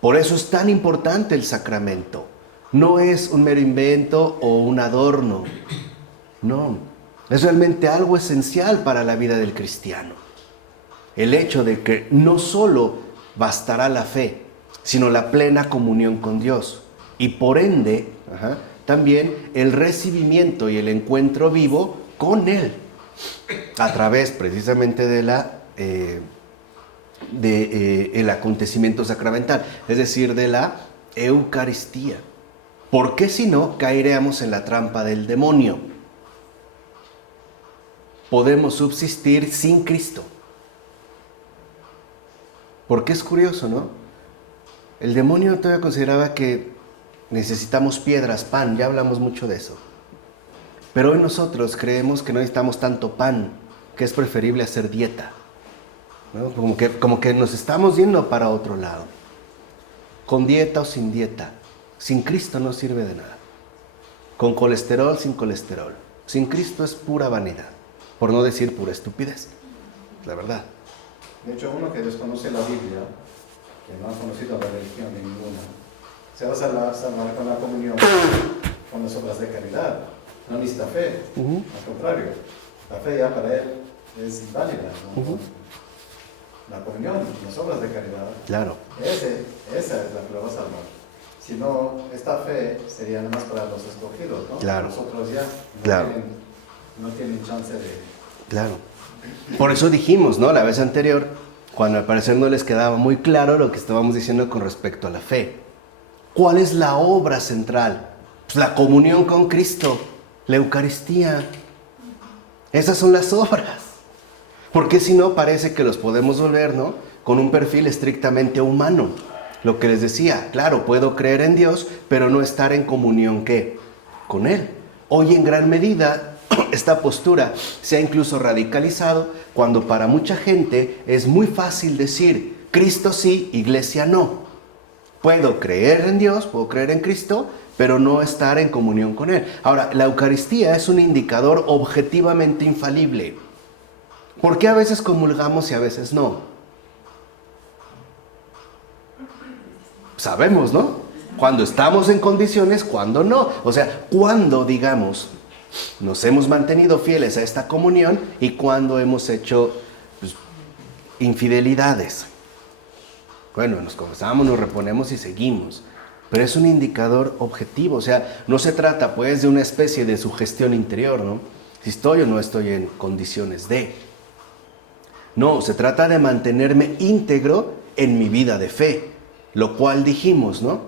Por eso es tan importante el sacramento. No es un mero invento o un adorno. No, es realmente algo esencial para la vida del cristiano. El hecho de que no solo bastará la fe, sino la plena comunión con Dios. Y por ende, también el recibimiento y el encuentro vivo con Él. A través precisamente de el acontecimiento sacramental, es decir, de la Eucaristía. Porque si no, caeríamos en la trampa del demonio. Podemos subsistir sin Cristo. Porque es curioso, ¿no? El demonio todavía consideraba que necesitamos piedras, pan, ya hablamos mucho de eso. Pero hoy nosotros creemos que no necesitamos tanto pan, que es preferible hacer dieta, ¿no? Como que nos estamos yendo para otro lado. Con dieta o sin dieta, sin Cristo no sirve de nada. Con colesterol, sin colesterol. Sin Cristo es pura vanidad, por no decir pura estupidez, la verdad. De hecho, uno que desconoce la Biblia, que no ha conocido la religión de ninguna, se va a salvar con la comunión, con las obras de caridad. No necesita fe, al contrario, la fe ya para él es válida, ¿no? La comunión, las obras de caridad, Claro. esa es la que lo va a salvar. Si no, esta fe sería nada más para los escogidos, ¿no? Claro. Nosotros ya Claro. no tienen chance de... Claro. Por eso dijimos, ¿no? La vez anterior, cuando al parecer no les quedaba muy claro lo que estábamos diciendo con respecto a la fe. ¿Cuál es la obra central? Pues la comunión con Cristo, la Eucaristía. Esas son las obras. Porque si no, parece que los podemos volver, ¿no? Con un perfil estrictamente humano. Lo que les decía, claro, puedo creer en Dios, pero no estar en comunión, ¿qué? Con Él. Hoy en gran medida esta postura se ha incluso radicalizado cuando para mucha gente es muy fácil decir Cristo sí, Iglesia no. Puedo creer en Dios, puedo creer en Cristo, pero no estar en comunión con Él. Ahora, la Eucaristía es un indicador objetivamente infalible. ¿Por qué a veces comulgamos y a veces no? Sabemos, ¿no? Cuando estamos en condiciones, cuando no. O sea, cuando, digamos, nos hemos mantenido fieles a esta comunión y cuando hemos hecho infidelidades. Bueno, nos confesamos, nos reponemos y seguimos. Pero es un indicador objetivo. O sea, no se trata pues de una especie de sugestión interior, ¿no? Si estoy o no estoy en condiciones de. No, se trata de mantenerme íntegro en mi vida de fe. Lo cual dijimos, ¿no?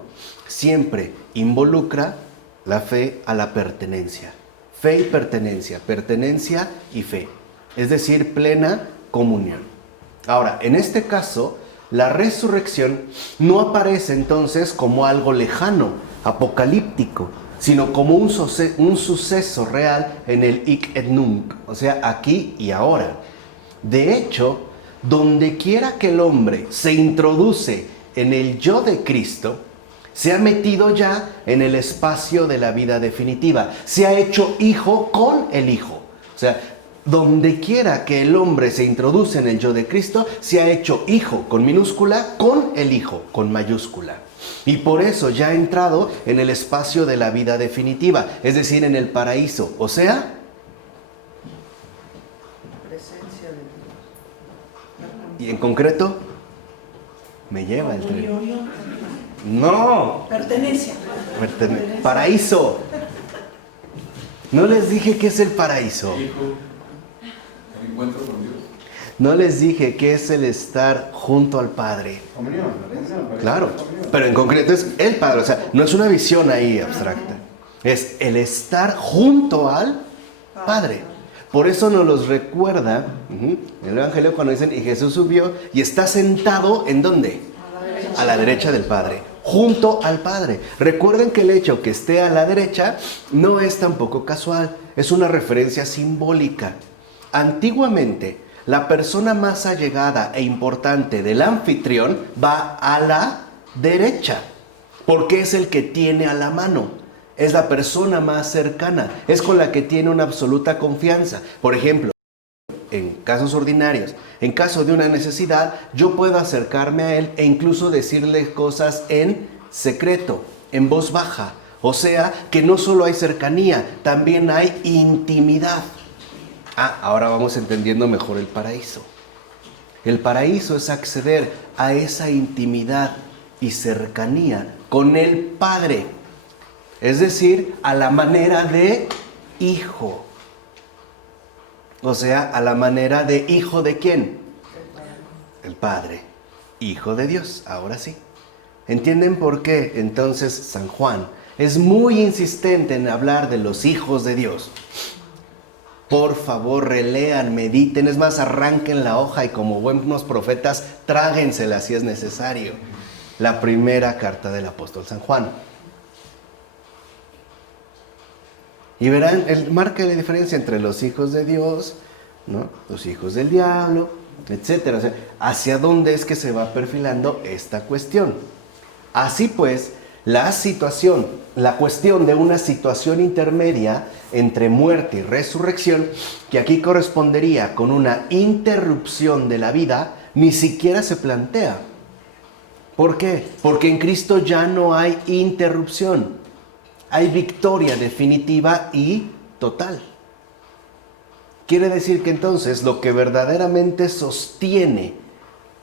Siempre involucra la fe a la pertenencia. Fe y pertenencia, pertenencia y fe. Es decir, plena comunión. Ahora, en este caso, la resurrección no aparece entonces como algo lejano, apocalíptico, sino como un suceso real en el hic et nunc, o sea, aquí y ahora. De hecho, donde quiera que el hombre se introduce en el yo de Cristo, se ha metido ya en el espacio de la vida definitiva. Se ha hecho hijo con el Hijo. O sea, donde quiera que el hombre se introduce en el yo de Cristo, se ha hecho hijo con minúscula con el Hijo con mayúscula. Y por eso ya ha entrado en el espacio de la vida definitiva, es decir, en el paraíso. O sea, Presencia de Dios. y en concreto, me lleva el tren. No. Pertenencia. Paraíso. No les dije qué es el paraíso. Hijo, el encuentro con Dios. No les dije qué es el estar junto al Padre. Comunión, la religión, Claro, comunión. pero en concreto es el Padre. O sea, no es una visión ahí abstracta. Es el estar junto al Padre. Por eso nos los recuerda en el Evangelio cuando dicen, y Jesús subió y está sentado, ¿en dónde? A la derecha del Padre, junto al Padre. Recuerden que el hecho que esté a la derecha no es tampoco casual, es una referencia simbólica. Antiguamente, la persona más allegada e importante del anfitrión va a la derecha. porque es el que tiene a la mano. Es la persona más cercana, es con la que tiene una absoluta confianza. Por ejemplo, en casos ordinarios, en caso de una necesidad, yo puedo acercarme a él e incluso decirle cosas en secreto, en voz baja. O sea, que no solo hay cercanía, también hay intimidad. Ahora vamos entendiendo mejor el paraíso. El paraíso es acceder a esa intimidad y cercanía con el Padre. Es decir, a la manera de hijo. O sea, a la manera de hijo de ¿quién? El Padre. Hijo de Dios, ahora sí. ¿Entienden por qué entonces San Juan es muy insistente en hablar de los hijos de Dios? Por favor, relean, mediten, es más, arranquen la hoja y como buenos profetas, tráguensela si es necesario. La primera carta del apóstol San Juan. Y verán, él marca la diferencia entre los hijos de Dios, ¿no? Los hijos del diablo, etc. O sea, hacia dónde es que se va perfilando esta cuestión. Así pues, la cuestión de una situación intermedia entre muerte y resurrección, que aquí correspondería con una interrupción de la vida, ni siquiera se plantea. ¿Por qué? Porque en Cristo ya no hay interrupción. Hay victoria definitiva y total. Quiere decir que entonces lo que verdaderamente sostiene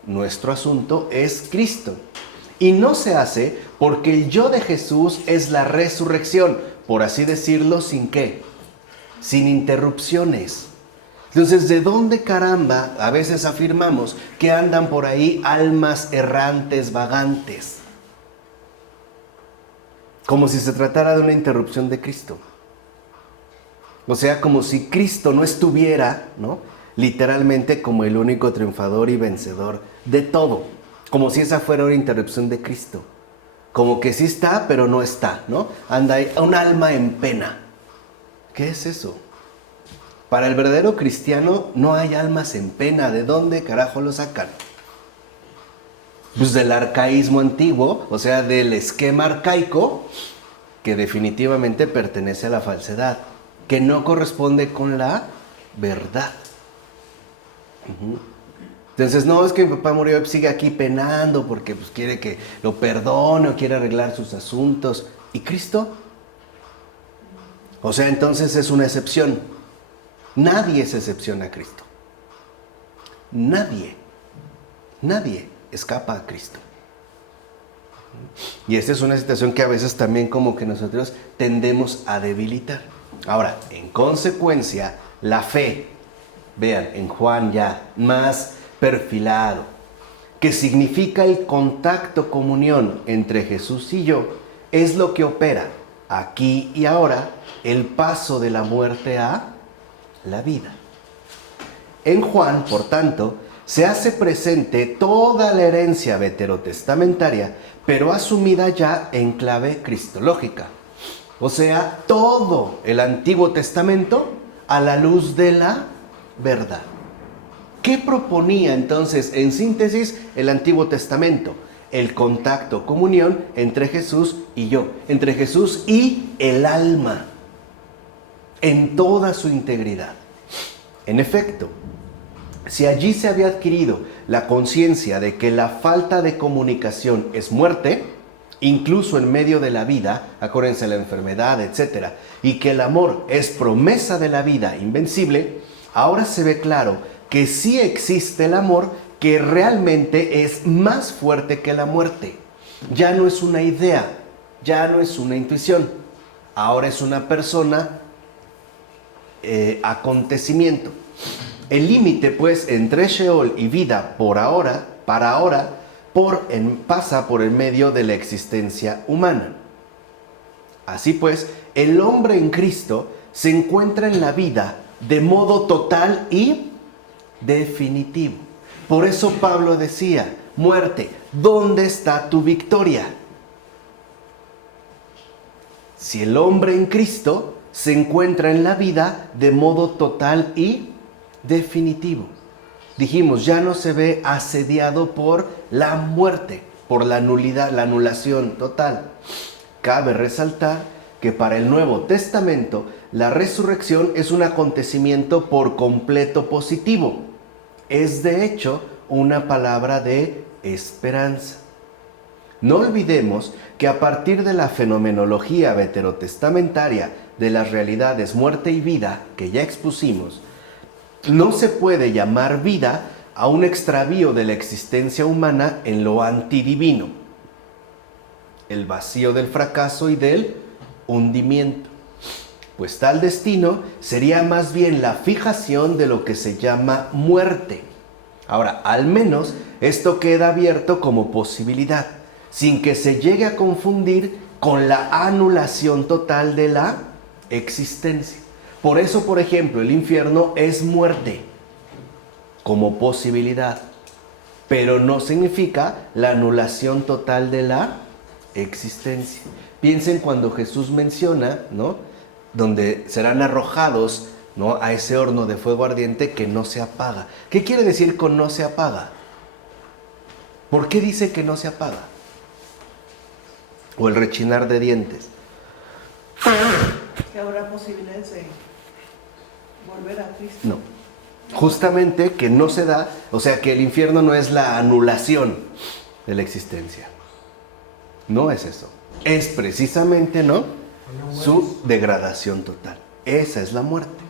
nuestro asunto es Cristo. Y no se hace porque el yo de Jesús es la resurrección, por así decirlo, ¿sin qué? Sin interrupciones. Entonces, ¿de dónde caramba a veces afirmamos que andan por ahí almas errantes, vagantes? Como si se tratara de una interrupción de Cristo. O sea, como si Cristo no estuviera, ¿no? Literalmente como el único triunfador y vencedor de todo. Como si esa fuera una interrupción de Cristo. Como que sí está, pero no está, ¿no? Anda ahí un alma en pena. ¿Qué es eso? Para el verdadero cristiano no hay almas en pena. ¿De dónde carajo lo sacan? Pues del arcaísmo antiguo, o sea, del esquema arcaico que definitivamente pertenece a la falsedad, que no corresponde con la verdad. Entonces, no es que mi papá murió y sigue aquí penando porque pues, quiere que lo perdone o quiere arreglar sus asuntos. ¿Y Cristo? O sea, entonces es una excepción. Nadie es excepción a Cristo. Nadie escapa a Cristo. Y esta es una situación que a veces también como que nosotros tendemos a debilitar. Ahora, en consecuencia, la fe, vean, en Juan ya más perfilado, que significa el contacto, comunión entre Jesús y yo, es lo que opera aquí y ahora el paso de la muerte a la vida. En Juan, por tanto, se hace presente toda la herencia veterotestamentaria, pero asumida ya en clave cristológica. O sea, todo el Antiguo Testamento a la luz de la verdad. ¿Qué proponía entonces, en síntesis, el Antiguo Testamento? El contacto, comunión entre Jesús y yo, entre Jesús y el alma, en toda su integridad. En efecto, si allí se había adquirido la conciencia de que la falta de comunicación es muerte, incluso en medio de la vida, acuérdense la enfermedad, etc., y que el amor es promesa de la vida invencible, ahora se ve claro que sí existe el amor que realmente es más fuerte que la muerte. Ya no es una idea, ya no es una intuición, ahora es una persona, acontecimiento. El límite, pues, entre Sheol y vida por ahora, para ahora, pasa por el medio de la existencia humana. Así pues, el hombre en Cristo se encuentra en la vida de modo total y definitivo. Por eso Pablo decía, muerte, ¿dónde está tu victoria? Si el hombre en Cristo se encuentra en la vida de modo total y definitivo. Dijimos, ya no se ve asediado por la muerte. por la nulidad, la anulación total. Cabe resaltar que para el Nuevo Testamento la resurrección es un acontecimiento por completo positivo. Es de hecho una palabra de esperanza. No olvidemos que a partir de la fenomenología veterotestamentaria de las realidades muerte y vida que ya expusimos, no se puede llamar vida a un extravío de la existencia humana en lo antidivino, el vacío del fracaso y del hundimiento, pues tal destino sería más bien la fijación de lo que se llama muerte. Ahora, al menos esto queda abierto como posibilidad, sin que se llegue a confundir con la anulación total de la existencia. Por eso, por ejemplo, el infierno es muerte como posibilidad, pero no significa la anulación total de la existencia. Piensen cuando Jesús menciona, ¿no?, donde serán arrojados, ¿no?, a ese horno de fuego ardiente que no se apaga. ¿Qué quiere decir con no se apaga? ¿Por qué dice que no se apaga? O el rechinar de dientes. Que habrá posibilidades de volver a Cristo. No. Justamente que no se da, o sea que el infierno no es la anulación de la existencia. No es eso. Es precisamente, ¿no?, su degradación total. Esa es la muerte.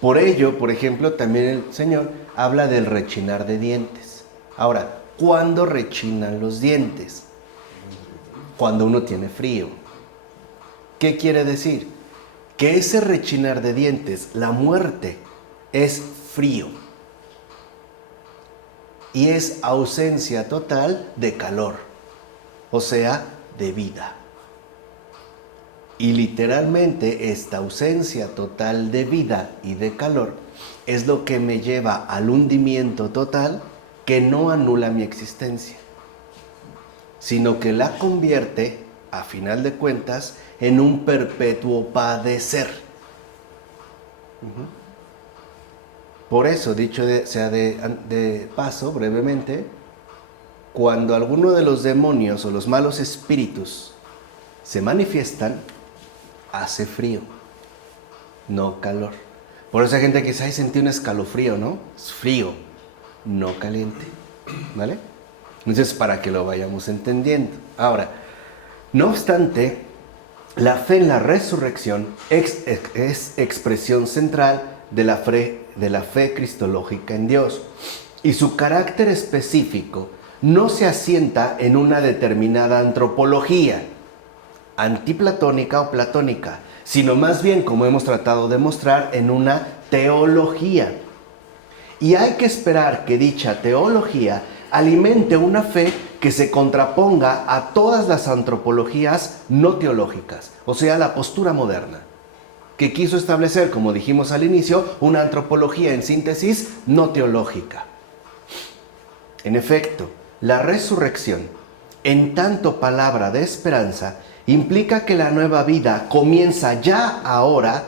Por ello, por ejemplo, también el Señor habla del rechinar de dientes. Ahora, ¿cuándo rechinan los dientes? Cuando uno tiene frío. ¿Qué quiere decir? Que ese rechinar de dientes, la muerte, es frío. Y es ausencia total de calor. O sea, de vida. Y literalmente esta ausencia total de vida y de calor es lo que me lleva al hundimiento total que no anula mi existencia, sino que la convierte, a final de cuentas, en un perpetuo padecer. Por eso, dicho sea de paso, brevemente, cuando alguno de los demonios o los malos espíritus se manifiestan, hace frío, no calor. Por eso hay gente que dice, ay, sentí un escalofrío, ¿no? Es frío, no caliente, ¿vale? Entonces, para que lo vayamos entendiendo. Ahora, no obstante, la fe en la resurrección es expresión central de la fe cristológica en Dios. Y su carácter específico no se asienta en una determinada antropología, antiplatónica o platónica, sino más bien, como hemos tratado de mostrar, en una teología. Y hay que esperar que dicha teología alimente una fe que se contraponga a todas las antropologías no teológicas, o sea, la postura moderna, que quiso establecer, como dijimos al inicio, una antropología en síntesis no teológica. En efecto, la resurrección, en tanto palabra de esperanza, implica que la nueva vida comienza ya ahora,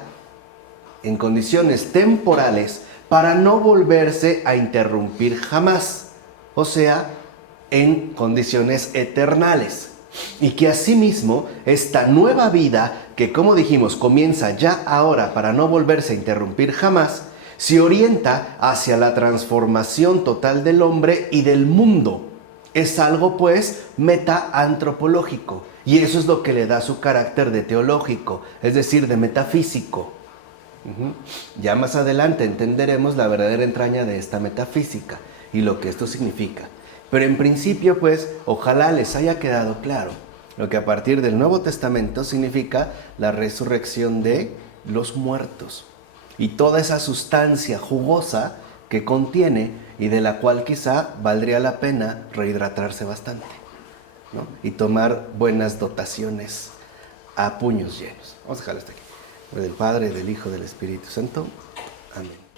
en condiciones temporales, para no volverse a interrumpir jamás, o sea, en condiciones eternales. Y que asimismo, esta nueva vida, que como dijimos, comienza ya ahora para no volverse a interrumpir jamás, se orienta hacia la transformación total del hombre y del mundo. Es algo, pues, metaantropológico. Y eso es lo que le da su carácter de teológico, es decir, de metafísico. Ya más adelante entenderemos la verdadera entraña de esta metafísica y lo que esto significa. Pero en principio, pues, ojalá les haya quedado claro lo que a partir del Nuevo Testamento significa la resurrección de los muertos y toda esa sustancia jugosa que contiene y de la cual quizá valdría la pena rehidratarse bastante, ¿no? Y tomar buenas dotaciones a puños llenos. Vamos a dejarlo hasta aquí. En nombre del Padre, del Hijo, del Espíritu Santo. Amén.